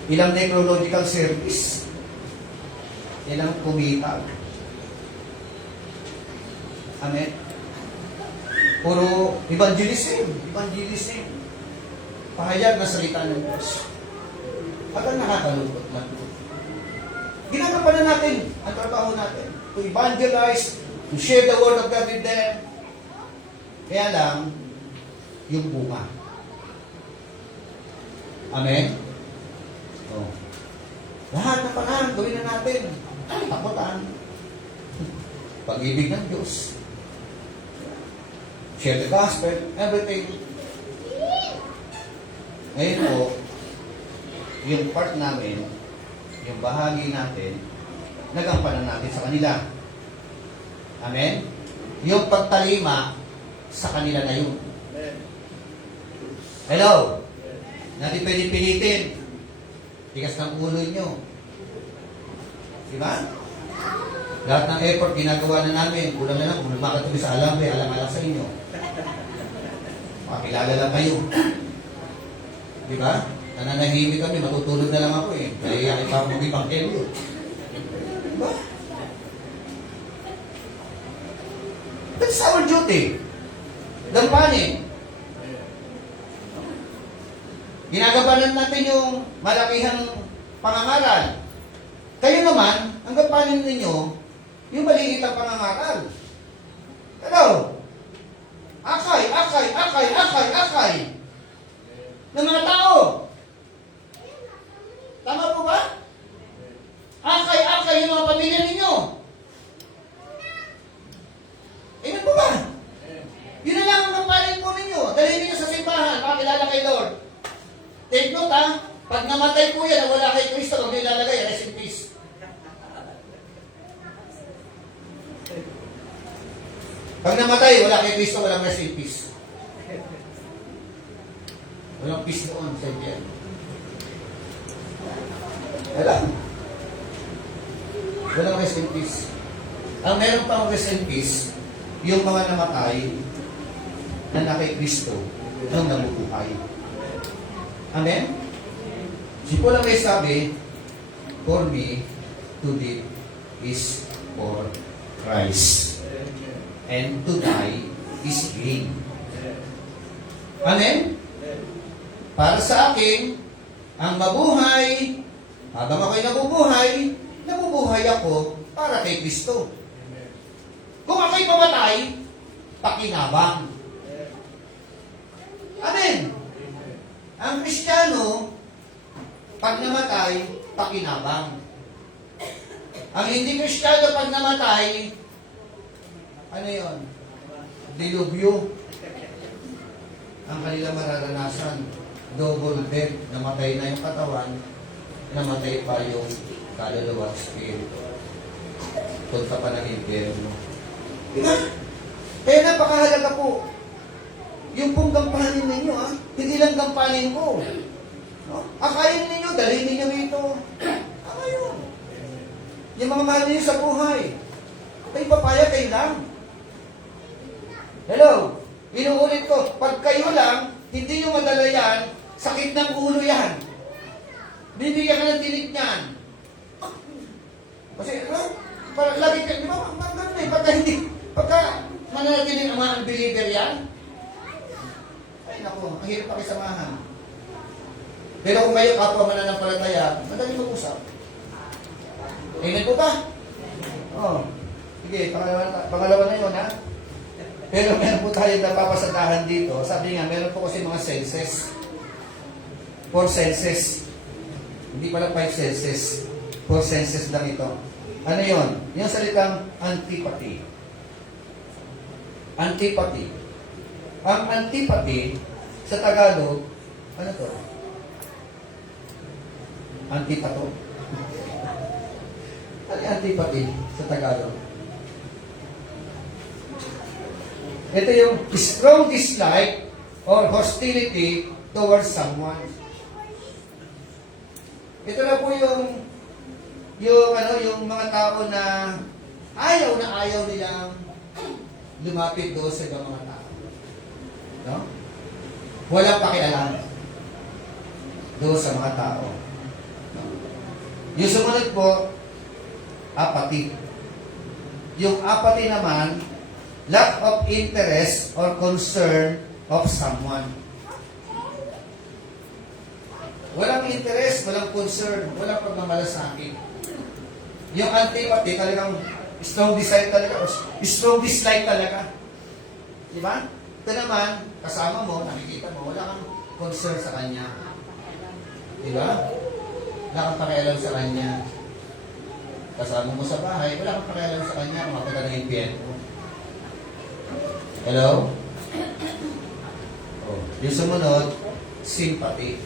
Ilang necrological service, ilang kumita. Amen? Puro evangelism. Pahayag na salita ng Diyos. At ang nakakalungkot lang. Ginagampanan natin ang trabaho natin. To evangelize, to share the word of God with them. Kaya lang, yung bunga. Amen? Oh. Lahat na parang gawin na natin. Takutan. Pag-ibig ng Diyos. Share the gospel, everything. Ngayon po, yung part namin, yung bahagi natin, nagampanan natin sa kanila. Amen? Yung pagtalima, sa kanila na yun. Hello? Natin pwede pilitin. Tigas ng ulo nyo. Diba? Lahat ng effort ginagawa na namin. Kulang na lang kung lumakatuloy sa alam, alam-alam sa inyo. Makakilala lang kayo. Diba? Nananahimik kami, matutulog na lang ako eh. Kaya ipa ako mag-ipangkelyo. Diba? That's our duty. Gampanin. Ginagabanan natin yung malakihang pangangaral. Kayo naman, ang gampanin ninyo, yung maliit ang pangangaral. Hello? Akay ng mga tao. Tama po ba? Akay yung mga pamilya ninyo. Amen po ba? Yun na lang ang kampanin po ninyo. Dalhin ninyo sa simbahan, makakilala kay Lord. Take note ha, pag namatay po yan, wala kay Kristo, huwag nyo ilalagay, rest in peace. Pag namatay, wala kay Kristo, walang rest in peace. Walang peace doon sa Diyan. Walang rest in peace. Ang meron pang rest in peace, yung mga namatay na kay Kristo nung nabubuhay. Amen? Si Paul ang may sabi, for me, to live is for Christ. And to die is gain. Amen? Para sa akin, ang mabuhay, habang ako'y nabubuhay ako para kay Kristo. Kung ako'y pamatay, pakinabang. Amen? Ang Kristiyano, pag namatay, pakinabang. Ang hindi Kristiyano, pag namatay, ano yun? Dilubyo. Ang kanilang mararanasan, double death, namatay na yung katawan, namatay pa yung kaluluwa at spirito. Punta pa ng impyerno. Diba? Kaya napakahalaga po. Yung pong gampanin ninyo, hindi lang gampanin ko. No? Akayin ninyo, dalhin ninyo rito. Tama yun. Yung mga mahal ninyo sa buhay, may papaya kayo lang. Hello? Inuulit ko, pag kayo lang, hindi nyo madala yan, sakit ng ulo yan. Bibigyan ka ng tinik niyan. Kasi, para lagi ka, di ba, maganda eh, pagka mananatiling ang mga unbeliever yan, ay naku, ang hirap pakisamahan. Pero kung kayo kapwa mananampalataya, madali mag-usap. Amen po ba? Oh. Sige, pangalawa na yun, ha? Pero meron po tayo napapasadahan dito. Sabi nga, meron po kasi mga senses. 4 senses. Hindi pala 5 senses. 4 senses lang ito. Ano yun? Yung salitang antipathy. Antipathy. Ang antipathy, sa Tagalog, ano to? Antipato. Ano yung antipathy sa Tagalog? Ito yung strong dislike or hostility towards someone. Ito na po yung mga tao na ayaw nilang lumapit doon sa ibang mga tao. No? Walang pakialam doon sa mga tao. No? Yung sumunod po, apathy. Yung apathy naman, lack of interest or concern of someone. Walang interest, walang concern, walang pagmamalasakit. Yung antipathy, talagang strong dislike talaga, strong dislike talaga. Di ba? Ito naman, kasama mo, nakikita mo, wala kang concern sa kanya. Di ba? Wala kang pakialam sa kanya. Kasama mo sa bahay, wala kang pakialam sa kanya, makapunta na yung PN mo. Hello? Oh. Yung sumunod, sympathy.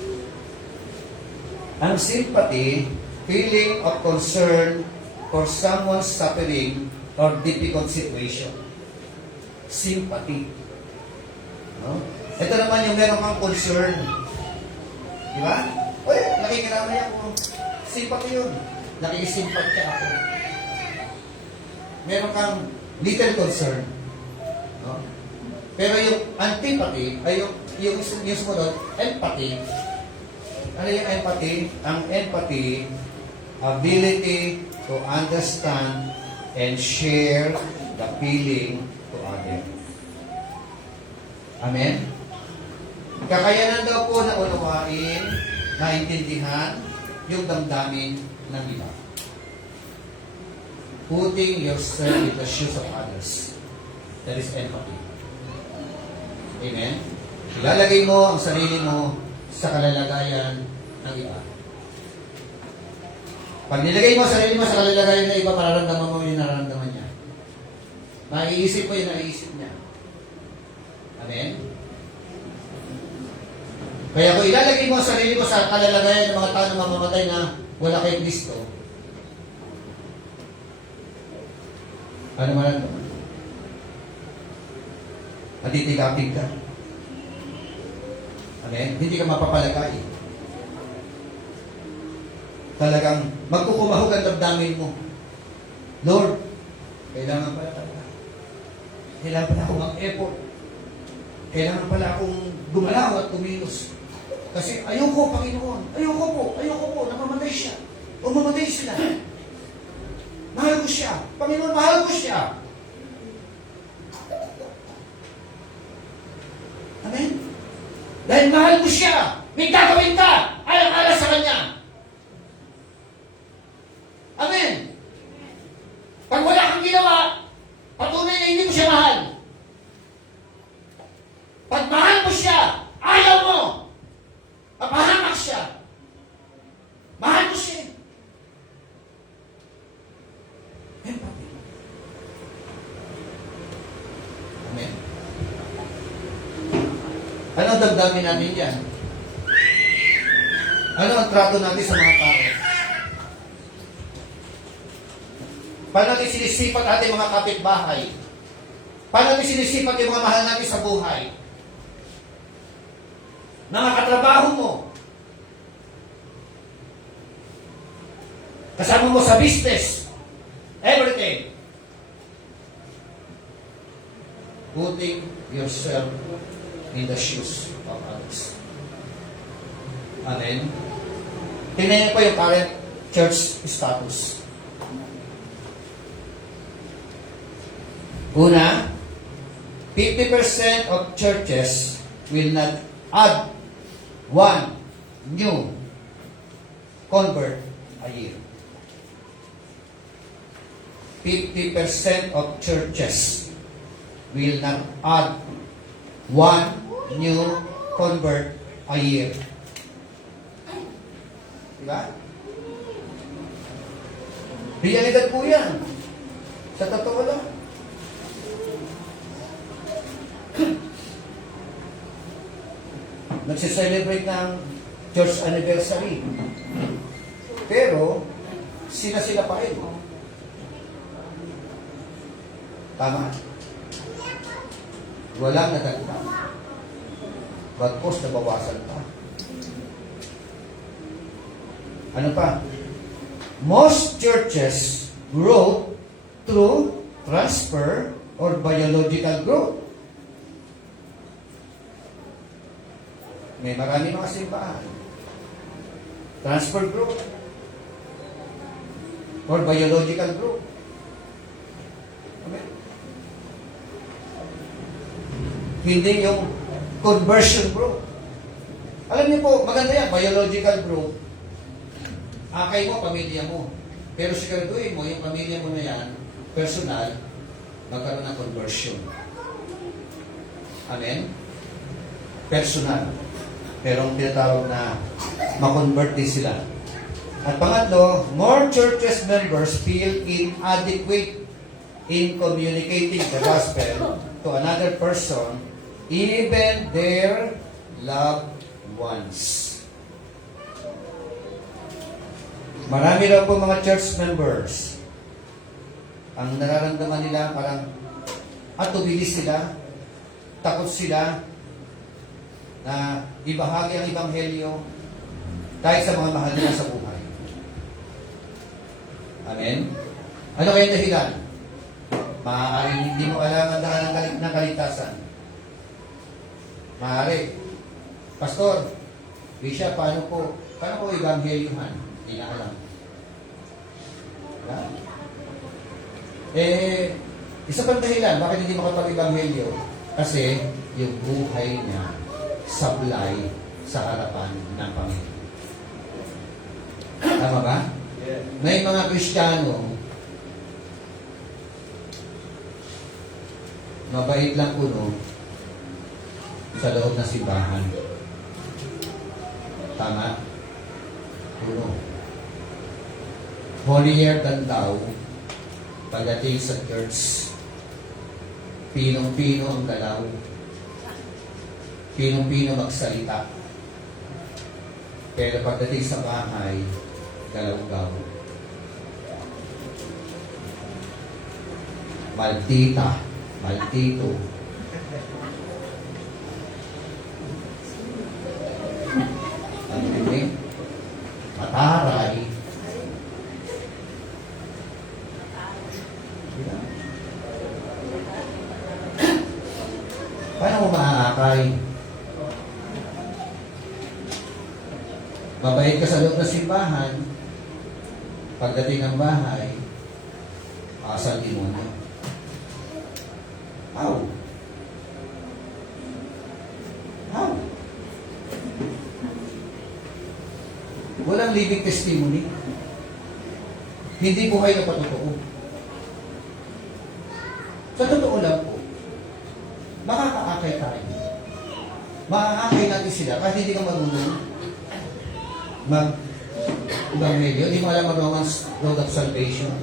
Ang sympathy, feeling of concern for someone's suffering or difficult situation. Sympathy. No? Ito naman yung meron kang concern. Di ba? Uy, nakikiramay ako. Sympathy yun. Nakikisimpatya ako. Meron kang little concern. No? Pero yung antipathy, ay yung sumunod, empathy. Ano yung empathy? Ang empathy, ability to understand and share the feeling to others. Amen? Kakayanan daw po na unawain, naintindihan yung damdamin ng iba. Putting yourself in the shoes of others. That is empathy. Amen? Ilalagay mo ang sarili mo sa kalalagayan ng iba. Pag nilagay mo ang sarili mo sa kalalagayan ng iba, mararamdaman mo yung nararamdaman niya. Maiisip mo yung naiisip niya. Amen? Kaya kung ilalagay mo ang sarili mo sa kalalagayan ng mga tao na mamamatay na wala kay Kristo, ano man ito? Natitigapig ka. Amen? Hindi ka mapapalagay. Talagang magkukumahog ang damdamin mo. Lord, kailangan pala talaga. Kailangan pala akong mag-effort. Kailangan pala akong gumalaw at kumilos. Kasi ayoko, Panginoon. Ayoko po. Namamatay siya. O mamatay sila. Mahal ko siya. Panginoon, mahal ko siya. Amen? Dahil mahal mo siya, may gagawin ka, alang-alang sa Kanya. Amen? Pag wala kang ginawa, patunay na hindi mo siya mahal. Pag mahal mo siya, ayaw mo, mapahamak siya. Mahal mo siya. Empathy. Amen? Ano ang damdamin natin yan? Ano ang trato natin sa mga tao? Paano natin sinisipat ating mga kapitbahay? Paano natin sinisipat yung mga mahal natin sa buhay? Mga katrabaho mo? Kasama mo sa business? Everything. Putting yourself in the shoes of others. Amen? Tingnan niyo po yung current church status. Una, 50% of churches will not add one new convert a year. 50% of churches will not add one new convert a year. Diba? Realidad po yan. Sa totoo lang. Nagsiselebrate ng church anniversary. Pero, sila pa rin. Tama? Walang nadagdag. Bagkos nabawasan pa. Ano pa? Most churches grow through transfer or biological growth. May marami mga simbahan. Transfer growth or biological growth. Amen. Hindi yung conversion growth. Alam niyo po, maganda yan, biological growth. Akay mo, pamilya mo. Pero siguraduhin mo, yung pamilya mo na yan, personal, magkaroon ng conversion. Amen? Personal. Pero ang tinatawag na ma-convert din sila. At pangatlo, more churches members feel inadequate in communicating the gospel to another person, even their loved ones. Marami daw po mga church members ang nararamdaman nila parang atubilis sila, takot sila na ibahagi ang ebanghelyo dahil sa mga mahal nila sa buhay. Amen? Ano kaya dahilan? Maaaring hindi mo alam ang daan ng kaligtasan. Maaari. Pastor, Bishop, paano ko ebanghelyuhan? Hindi na alam. Yeah? Isa pang dahilan, bakit hindi makapag-ebanghelyo? Kasi yung buhay niya sablay sa harapan ng Panginoon. Tama ba? Yeah. May mga Kristiyano, mabait lang kuno sa loob ng simbahan. Tama? Kuno. Holier than thou, pagdating sa church, pinong-pino ang galaw, pinong-pino magsalita. Pero pagdating sa bahay, galaw-gaw. Maldita, maldito. Ang bibig, mataray. Paano mo maakay? Mabait ka sa loob ng simbahan, pagdating ng bahay, asal demonyo. How? How? Walang living testimony. Hindi buhay na patotoo. Sa totoo lang po, makakaakay tayo. Makakaakay natin sila kahit hindi ka marunong mag-ebanghelyo, hindi mo alam ang Romans road of salvation.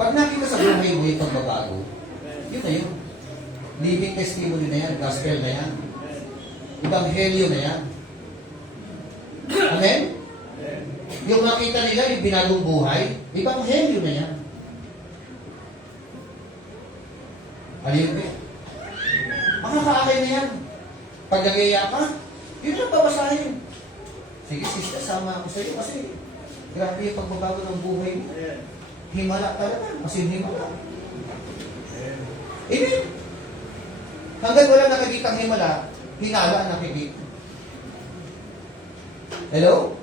Pag nakita sa buhay mo yung pagbabago, yun na yun. Living testimony na yan, gospel na yan. Ebanghelyo na yan. Amen? Yung makita nila, yung binagong buhay, ebanghelyo na yan. Alin ba? Makakaakay na yan. Pag nag-iaya ka, yun lang babasahin. Sige, sister, sama ako sa iyo kasi grabe yung pagbabago ng buhay mo. Himala talaga, kasi himala. Amen. Hanggang wala nakikita ang himala, hinala ang nakikita. Hello?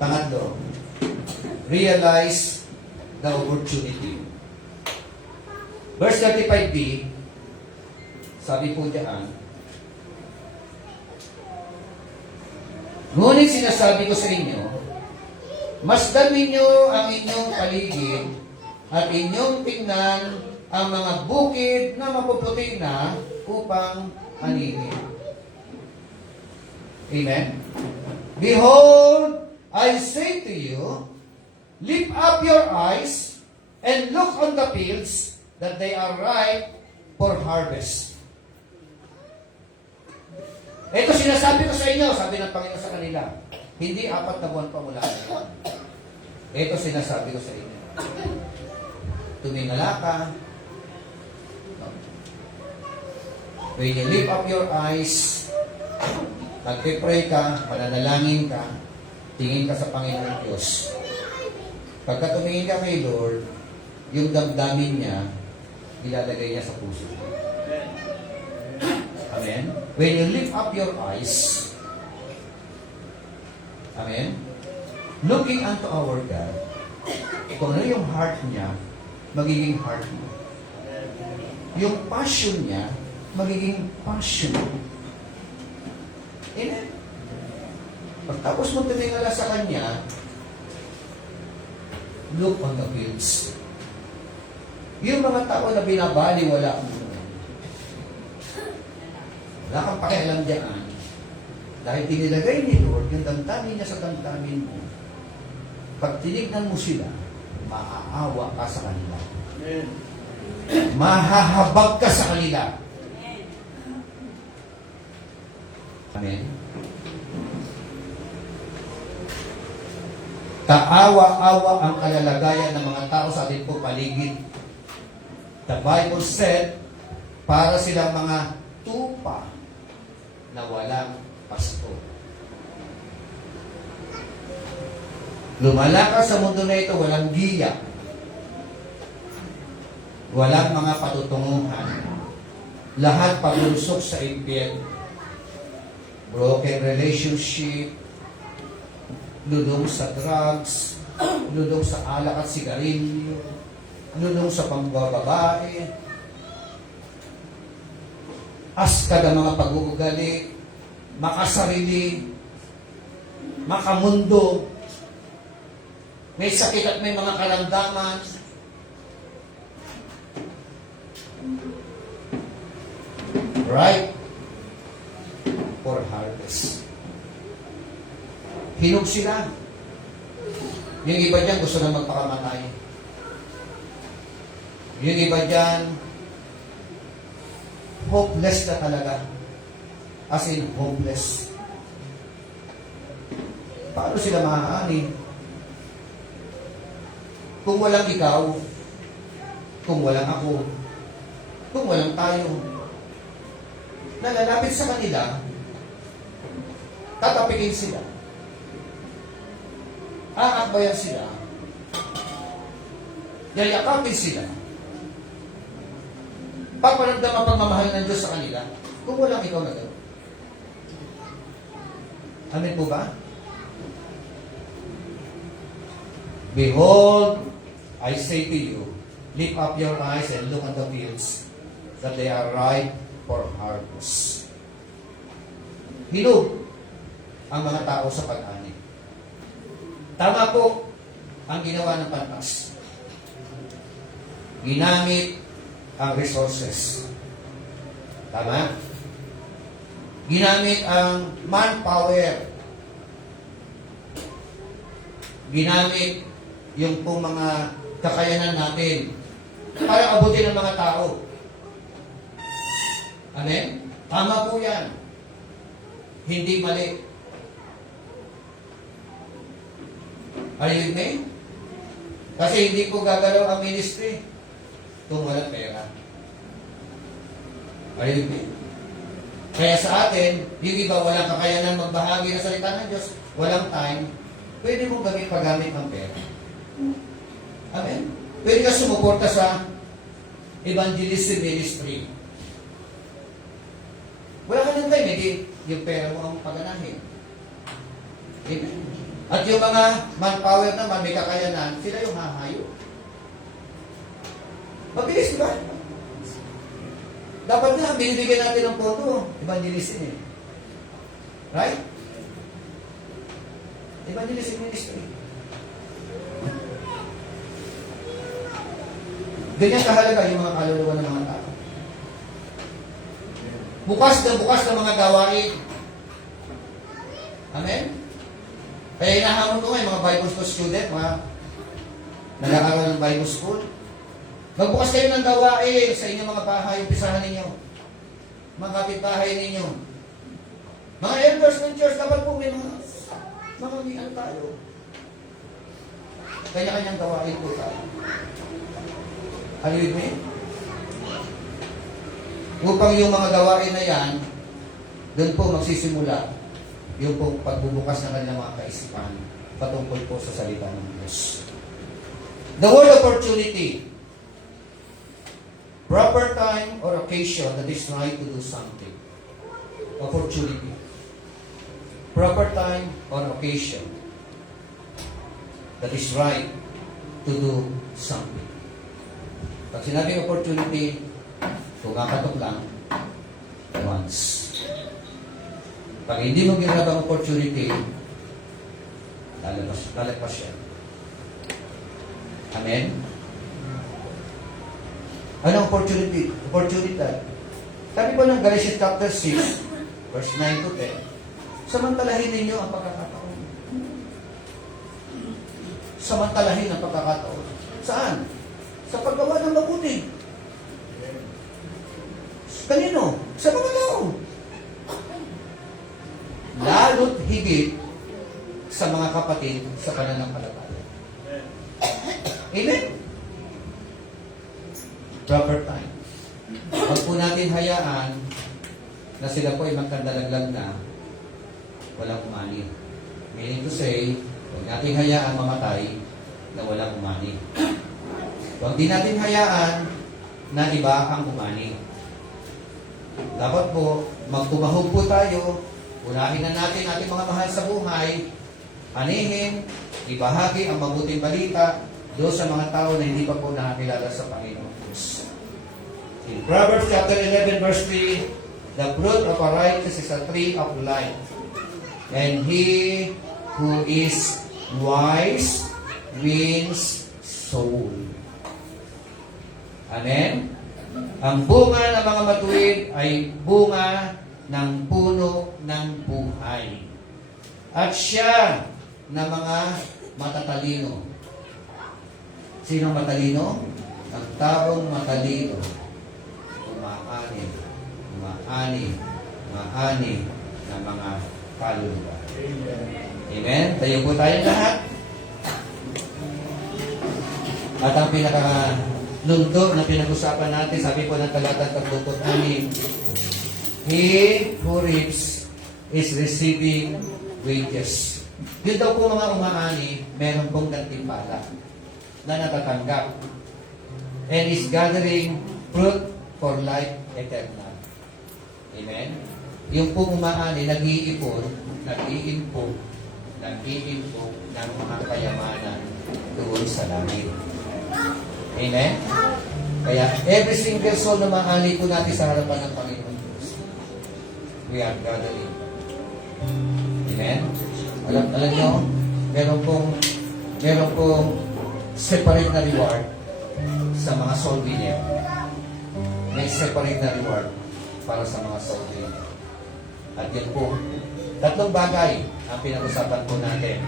Pangatlo, realize the opportunity. Verse 35b, sabi po diyan, ngunit sinasabi ko sa inyo, masdan ninyo ang inyong paligid at inyong tingnan ang mga bukid na mapuputi na upang anihin. Amen? Behold, I say to you, lift up your eyes and look on the fields that they are ripe for harvest. Ito sinasabi ko sa inyo, sabi ng Panginoon sa kanila, hindi 4 na buwan pa mula ngayon. Ito sinasabi ko sa inyo. Tumingala ka. When you lift up your eyes, nagpipray ka, mananalangin ka, tingin ka sa Panginoon Diyos. Pagka tumingin ka kay Lord, yung damdamin niya, ilalagay niya sa puso. Amen? When you lift up your eyes, amen? Looking unto our God, kung ano yung heart niya, magiging heart mo. yung passion niya, magiging passion. Amen? Pagtapos mo tumingala sa kanya, look on the fields. Yung mga tao na binabali, wala kang pakialam diyan. Dahil tinilagay ni Lord yung damdamin niya sa damdamin mo. Pag tinignan mo sila, maaawa ka sa kanila. Mahahabag ka sa kanila. Amen. Kaawa-awa ang kalalagayan ng mga tao sa ating po paligid. The Bible said, para silang mga tupa na walang pasto. Lumalakad sa mundo na ito, walang giya. Walang mga patutunguhan. Lahat pabulusok sa impyerno. Broken relationship, lulong sa drugs, lulong sa alak at sigarilyo, lulong sa pambababae, askad ang mga pag-uugali, makasarili, makamundo, may sakit at may mga karamdaman. Right? For harvest. Hinog sila. Yung iba dyan gusto na magpakamatay. Yung iba dyan hopeless na talaga. As in, hopeless. Paano sila maaani? Kung walang ikaw, kung walang ako, kung walang tayo, na lalapit sa kanila, tatapikin sila. Aakbayan sila. Yayakapin sila. Paparamdam ang pagmamahal ng Diyos sa kanila kung walang ikaw na gano'n. Amen po ba? Behold, I say to you, lift up your eyes and look at the fields, that they are ripe for harvest. Hinog ang mga tao sa pag-ani. Tama po ang ginawa ng Pantas. Ginamit ang resources. Tama? Ginamit ang manpower. Ginamit yung pong mga kakayanan natin para abutin ang mga tao. Amen? Tama po yan. Hindi mali. Are you with me? Kasi hindi po gagalaw ang ministry kung walang pera. Are you with me? Kaya sa atin, yung iba walang kakayanan magbahagi ng salita ng Diyos, walang time, pwede mong gawin paggamit ng pera. Amen? Pwede ka sumuporta sa evangelistic ministry. Wala ka ng time, hindi yung pera mo ang paganahin. Amen? At yung mga manpower naman, may kakayanan, sila yung hahayo. Mabilis, di ba? Dapat na, binibigyan natin ng pondo, evangelistic eh. Right? Evangelistic ministry. Ganyan kahalaga yung mga kaluluwa ng mga tao. Bukas na mga gawain. Amen? Kaya hinahamon ko ngayon, mga Bible School student, mga nag-aaral ng Bible School. Magbukas kayo ng gawain sa inyong mga bahay, umpisahan ninyo. Mga kapitbahay ninyo. Mga elders ng church, dapat po may mga mihan tayo. Kanya-kanyang gawain po tayo. Are you with me? Upang yung mga gawain na yan, doon po magsisimula yung pong pagbubukas ng kanilang mga kaisipan patungkol po sa salita ng Diyos. The word opportunity. Proper time or occasion that is right to do something. Opportunity. Proper time or occasion that is right to do something. Pag sinabing opportunity, Kumakatok lang once. Pag hindi mo ginagawa ang opportunity, lalagpas siya. Amen? Anong opportunity? Opportunity. Sabi po ng Galatians chapter 6, verse 9 to 10, samantalahin ninyo ang pagkakataon. Samantalahin ang pagkakataon. Saan? Sa paggawa ng mabuti. Kanino? Sa mga tao. Lalo't higit sa mga kapatid sa pananampalataya. Amen? Proper time. Huwag po natin hayaan na sila po ay magkandalaglag na walang umani. Meaning to say, huwag natin hayaan mamatay na walang umani. Huwag din natin hayaan na iba ang umani. Dapat po, magkumahog po tayo, unahin na natin ating mga mahal sa buhay, anihin, ibahagi ang mabuting balita doon sa mga tao na hindi pa po nakakilala sa Panginoon Diyos. In Proverbs chapter 11 verse 3, the fruit of a righteous is a tree of life, and he who is wise wins soul. Amen? Ang bunga ng mga matuwid ay bunga ng puno ng buhay. At siya na mga matatalino. Sino matalino? Ang taong matalino. Maani na mga kaluluwa. Amen? Tayo po tayo lahat. At ang pinaka-nundo na pinag-usapan natin, sabi po ng talata 36, he who reaps is receiving wages. Yun daw po mga umaani, meron pong gantimpala na natatanggap and is gathering fruit for life eternal. Amen? Yung pong umaani, nag-iipon ng mga kayamanan doon sa langit. Amen? Kaya, every single soul na maali po natin sa harapan ng Panginoon Diyos, we are gathering. Amen? Alam nyo, meron pong separate na reward sa mga soul winner. May separate na reward para sa mga soul winner. At yan po, tatlong bagay ang pinag-usapan po natin.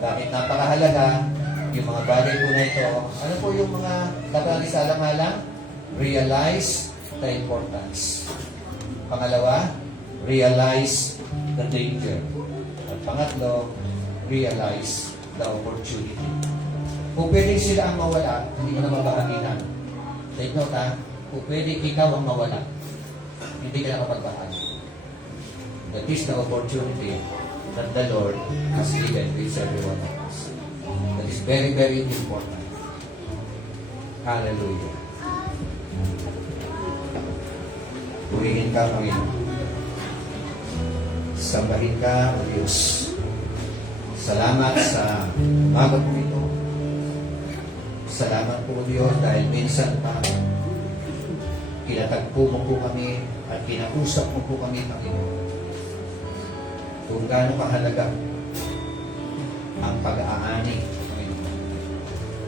Bakit napakahalaga yung mga bagay po na ito? Ano po yung mga dapat isalang-alang? Realize the importance. Pangalawa, realize the danger. At pangatlo, realize the opportunity. Kung pwedeng sila ang mawala, hindi mo na mabahaginan. Take note ha, kung pwedeng ikaw ang mawala, hindi ka nakapagbahagi. That is the opportunity that the Lord has given to each every one of us. That is very, very important. Hallelujah. Purihin ka, Panginoon. Sambahin ka, O Diyos. Salamat sa umaga po ito. Salamat po, Diyos, dahil minsan pa kinatagpo mo po kami at kinausap mo po kami, Panginoon. Kung gaano kahalaga ang pag-aani, Panginoon.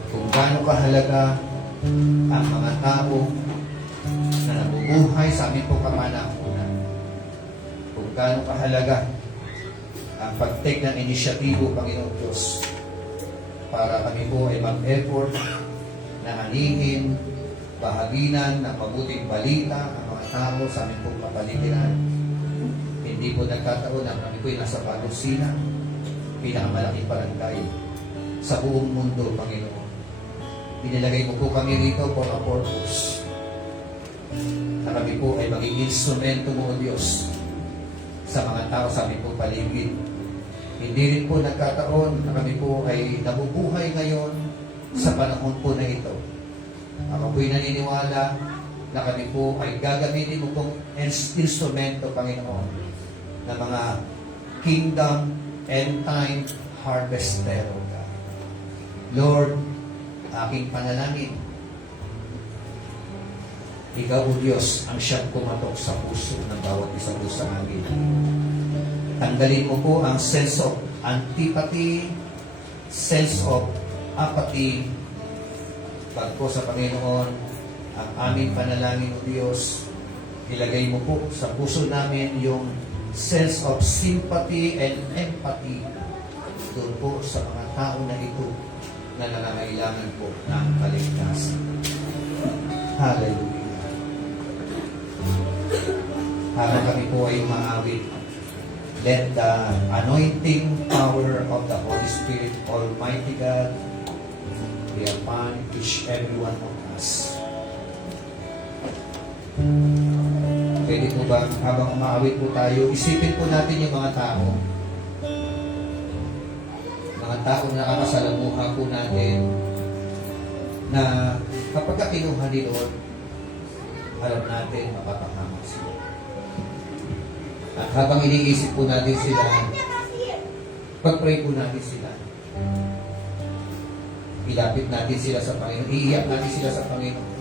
Kung gaano kahalaga ang mga tao na nabubuhay sa aming po kamanahunan. Kung gaano kahalaga ang pag-take ng inisyatibo, Panginoon Diyos, para kami po ay mag-effort na anihin, bahaginan ng mabuting balita ang mga tao sa aming pong kapaligiran. Hindi po nagkataon na kami po ay nasa Bagosina, pinakamalaking barangay sa buong mundo, Panginoon. Inilagay mo po kami rito for a purpose. Na kami po ay maging instrumento mo, O Diyos, sa mga tao sa aming pong paligid. Hindi rin po nagkataon na kami po ay nabubuhay ngayon sa panahon po na ito. Ako po'y naniniwala na kami po ay gagamitin mo pong instrumento, Panginoon, na mga kingdom and time harvester, O God. Lord, aking panalangin, Ikaw, O Diyos, ang siyang kumatok sa puso ng bawat isa po sa amin. Tanggalin mo po ang sense of antipathy, sense of apathy. Pag po sa Panginoon, ang aming panalangin, O Diyos, ilagay mo po sa puso namin yung sense of sympathy and empathy doon po sa mga tao na ito na nangangailangan po ng kaligtasan. Hallelujah. Habang kami po ay umaawit, let the anointing power of the Holy Spirit, Almighty God, be upon each every one of us. Pwede po ba, habang umaawit po tayo, isipin po natin yung mga tao na nakakasalamuha po natin na kapag kinuha ni Lord, alam natin mapapahamak sila. At habang iniisip po natin sila, pag-pray po natin sila. Ilapit natin sila sa Panginoon. Iiyak natin sila sa Panginoon.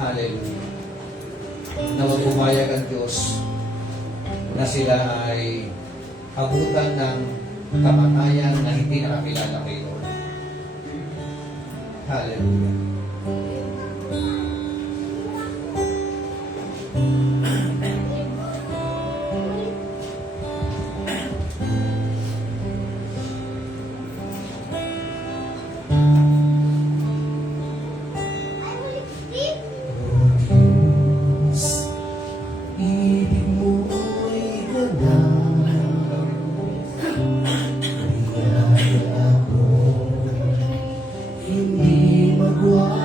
Hallelujah. Nawag pumayag ang Diyos na sila ay abutan ng kamatayan na hindi nakakilala kay Lord. Hallelujah. Ibig mo ay ganang Biyaya ako Hindi magwa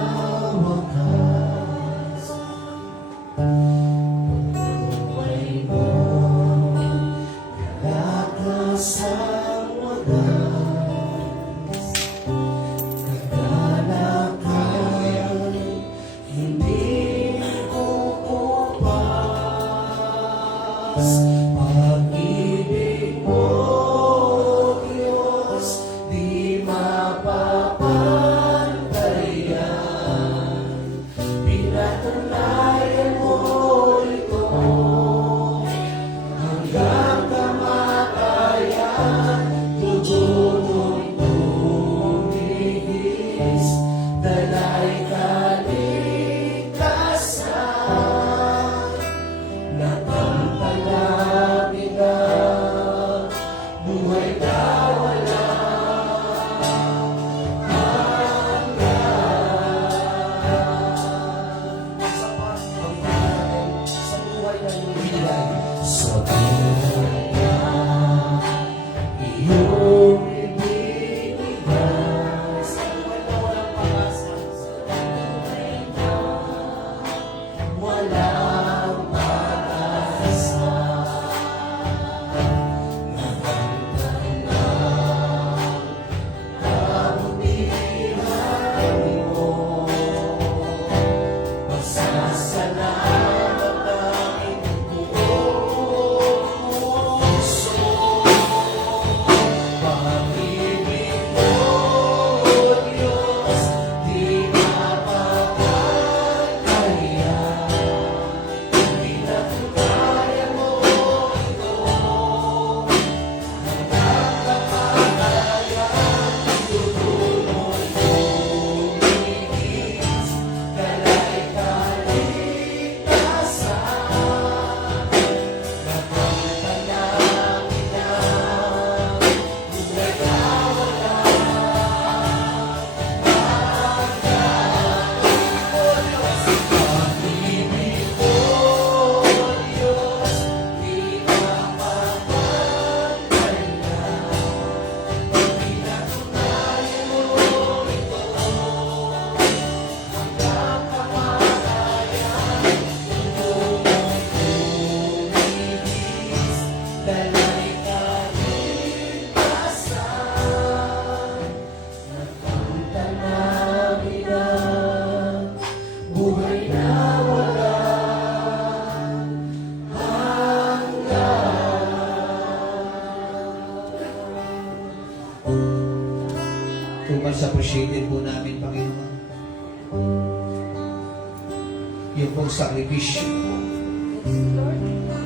yung pong sakripisyo,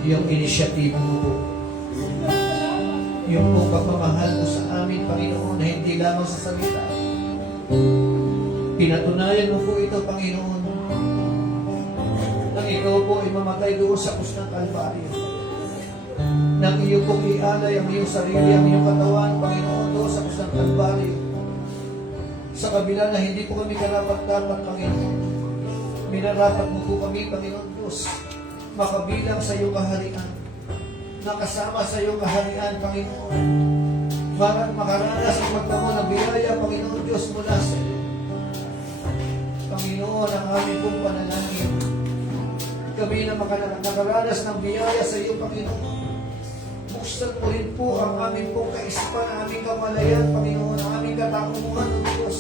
yung inisyatibo mo po, yung pong pagmamahal mo sa amin, Panginoon, na hindi lamang sa salita. Pinatunayan mo po ito, Panginoon, nang ikaw po ay mamatay doon sa krus ng Kalbaryo. Nang iyo pong ialay ang iyong sarili, ang iyong katawan, Panginoon, doon sa krus ng Kalbaryo. Sa kabila na hindi po kami karapat-dapat, Panginoon, minarapat mo po kami, Panginoon Diyos, makabilang sa iyong kaharian, nakasama sa iyong kaharian, Panginoon, para makaranas ang magtamo ng biyaya, Panginoon Diyos, mula sa iyo. Panginoon, ang aming pong panalangin, kami na nakaranas ng biyaya sa iyo, Panginoon. Buksan mo rin po ang aming pong kaisipan, ang aming kamalayan, Panginoon, ang aming katauhan ng Diyos.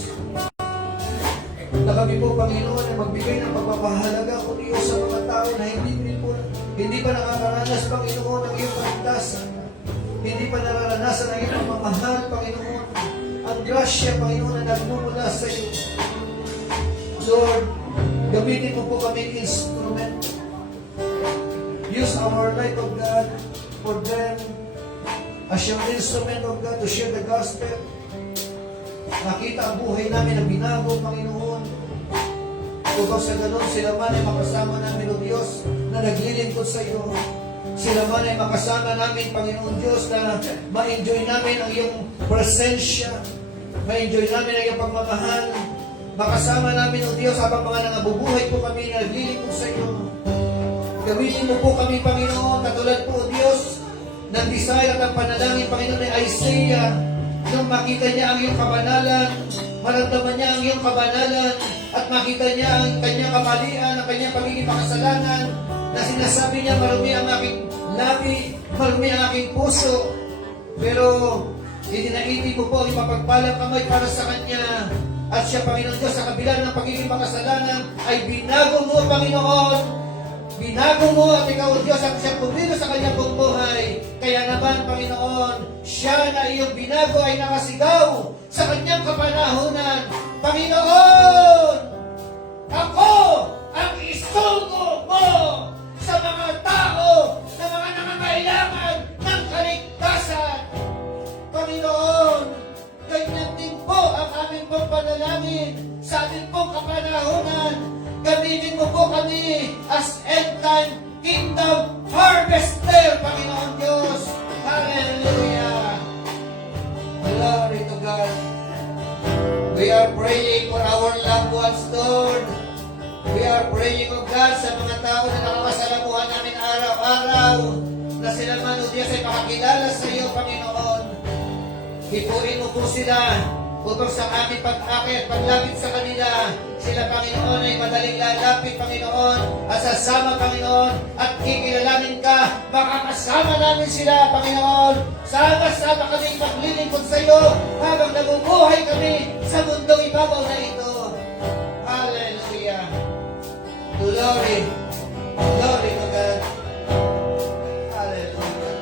Na kami po, Panginoon, ay magbigay ng pagpapahalaga o Diyos sa mga tao na hindi pa nakakaranas, Panginoon, ng iyong kaligtasan. Hindi pa nararanasan ang iyong pagmamahal, Panginoon. Ang grasya, Panginoon, na nagmumula sa iyo. Lord, gamitin mo po kami instrument. Use our life of God for them as your instrument of God to share the gospel. Nakita ang buhay namin na binago, Panginoon. Upang sa ganun, sila man ay makasama namin, O Diyos, na naglilingkod sa iyo. Sila man ay makasama namin, Panginoon Diyos, na ma-enjoy namin ang iyong presensya. Ma-enjoy namin ang iyong pagmamahal. Makasama namin, O Diyos, habang mga nangabubuhay po kami na naglilingkod sa iyo. Gamitin mo po kami, Panginoon, katulad po, O Diyos, ng desire at ang panalangin, Panginoon, ni Isaiah, nung makita niya ang iyong kabanalan, maramdaman niya ang iyong kabanalan, at makita niya ang kanyang kamalian, ang kanyang pagiging makasalanan, na sinasabi niya, marumi ang aking labi, marumi ang aking puso, pero itinaiti mo po ang mapagpalang kamay para sa kanya, at siya, Panginoon Diyos, sa kabila ng pagiging makasalanan, ay binago mo, Panginoon. Binago mo at ikaw, Diyos, ang siyang pumilo sa kanyang buong buhay. Kaya naman, Panginoon, siya na iyong binago ay nakasigaw sa kanyang kapanahunan. Panginoon, ako ang isugo mo sa mga tao na mga nangangailangan ng kaligtasan. Panginoon, ganyan din po ang aming pong panalangin sa aming pong kapanahunan. Gamitin mo po kami as end-time kingdom harvester, Panginoon Diyos. Hallelujah! Glory to God. We are praying for our loved ones, Lord. We are praying, O God, sa mga tao na nakakasalamuhan namin araw-araw, na sila man, O Diyos, ay makakilala sa iyo, Panginoon. Hipuin mo po sila upang sa aming pag-akit, paglapit sa kanila, sila, Panginoon, ay madaling lalapit, Panginoon, at sasama, Panginoon, at kikilalanin ka, makakasama namin sila, Panginoon. Sama-sama kami maglilingkod sa iyo habang nabubuhay kami sa mundong ibabaw na ito. Hallelujah! Glory! Glory to God! Hallelujah!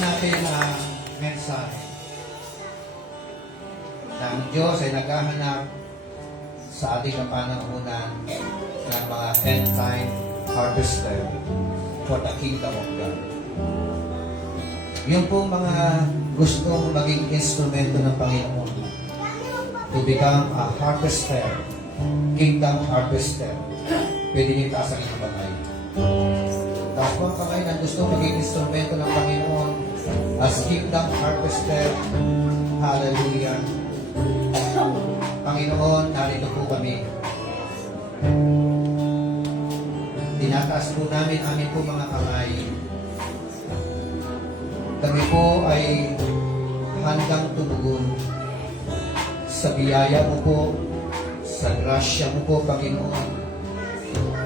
natin ang mensahe na ang Diyos ay naghahanap sa ating kapanahunan ng mga end-time harvester for the kingdom of God. Yung pong mga gustong maging instrumento ng Panginoon to become a harvester, kingdom harvester, pwede niyo itaas ang inyong kamay. Taas po ang kamay na gusto maging instrumento ng Panginoon as kingdom harvester. Hallelujah. Panginoon, narito po kami. Tinataas po namin amin po mga kamay. Kami po ay handang tumugon sa biyaya mo po, sa grasya mo po, Panginoon,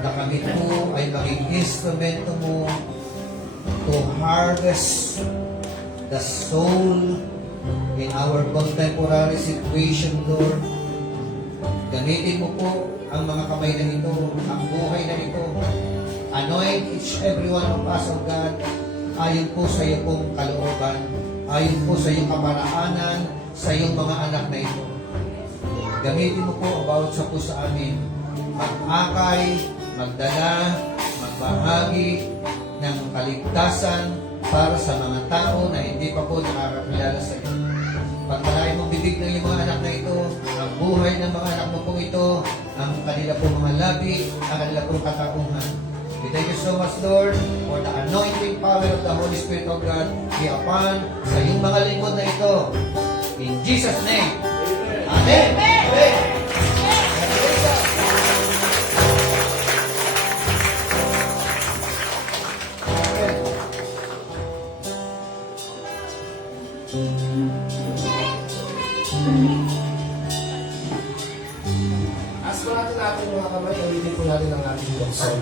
na kami po ay maging instrumento mo to harvest the soul in our contemporary situation, Lord. Gamitin mo po ang mga kamay na ito, ang buhay na ito. Anoint each every one of us, O God, ayon po sa iyo pong kalooban, ayon po sa iyong kamaraanan, sa iyong mga anak na ito. Gamitin mo po ang bawat sa po sa amin, mag-akay, magdala, magbahagi ng kaligtasan para sa mga tao na hindi pa po nakakakilala sa iyo. Pagpalain mong bibig ng iyong mga anak na ito, ang buhay ng mga anak mo pong ito, ang kanila pong mga labi, ang kanila pong katauhan. We thank you so much, Lord, for the anointing power of the Holy Spirit of God be upon sa iyong mga lingkod na ito. In Jesus' name. Amen. Amen. As po natin ating mga kamay, ulitin po natin ang ating dokson.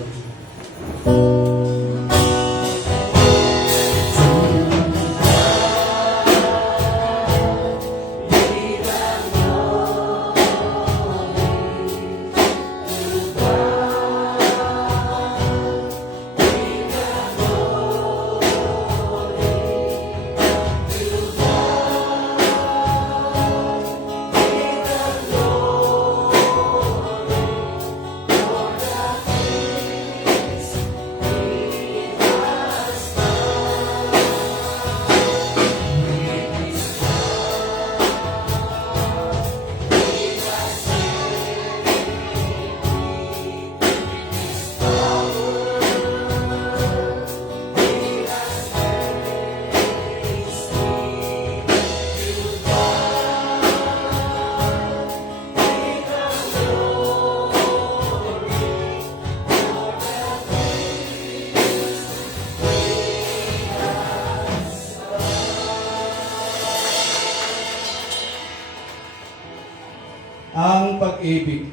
Ang pag-ibig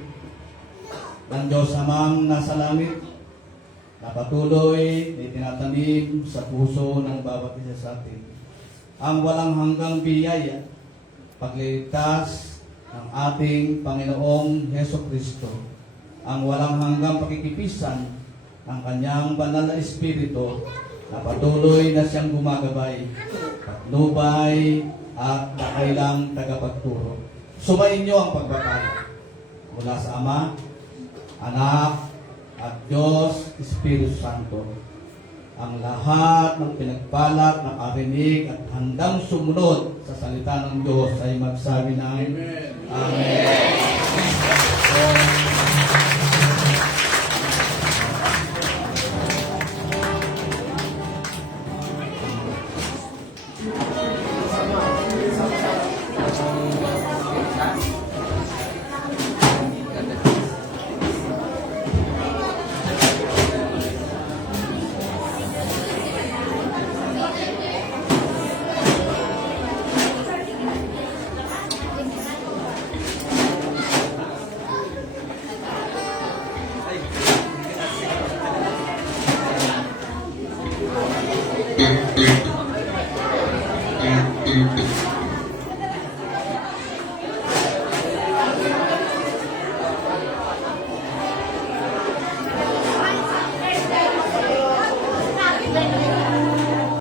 ng Diyos Amang nasa langit na patuloy na itinatanim sa puso ng bawat isa sa atin. Ang walang hanggang biyaya, pagliligtas ng ating Panginoong Heso Kristo, ang walang hanggang pakikipisan ng kanyang banal na Espiritu na patuloy na siyang gumagabay, patnubay at nakailang tagapagturo. Sumayin niyo ang pagpapala mula sa Ama, Anak, at Diyos, Espiritu Santo. Ang lahat ng pinagpalat, nakarinig at handang sumunod sa salita ng Diyos ay magsabi ng Amen. Amen.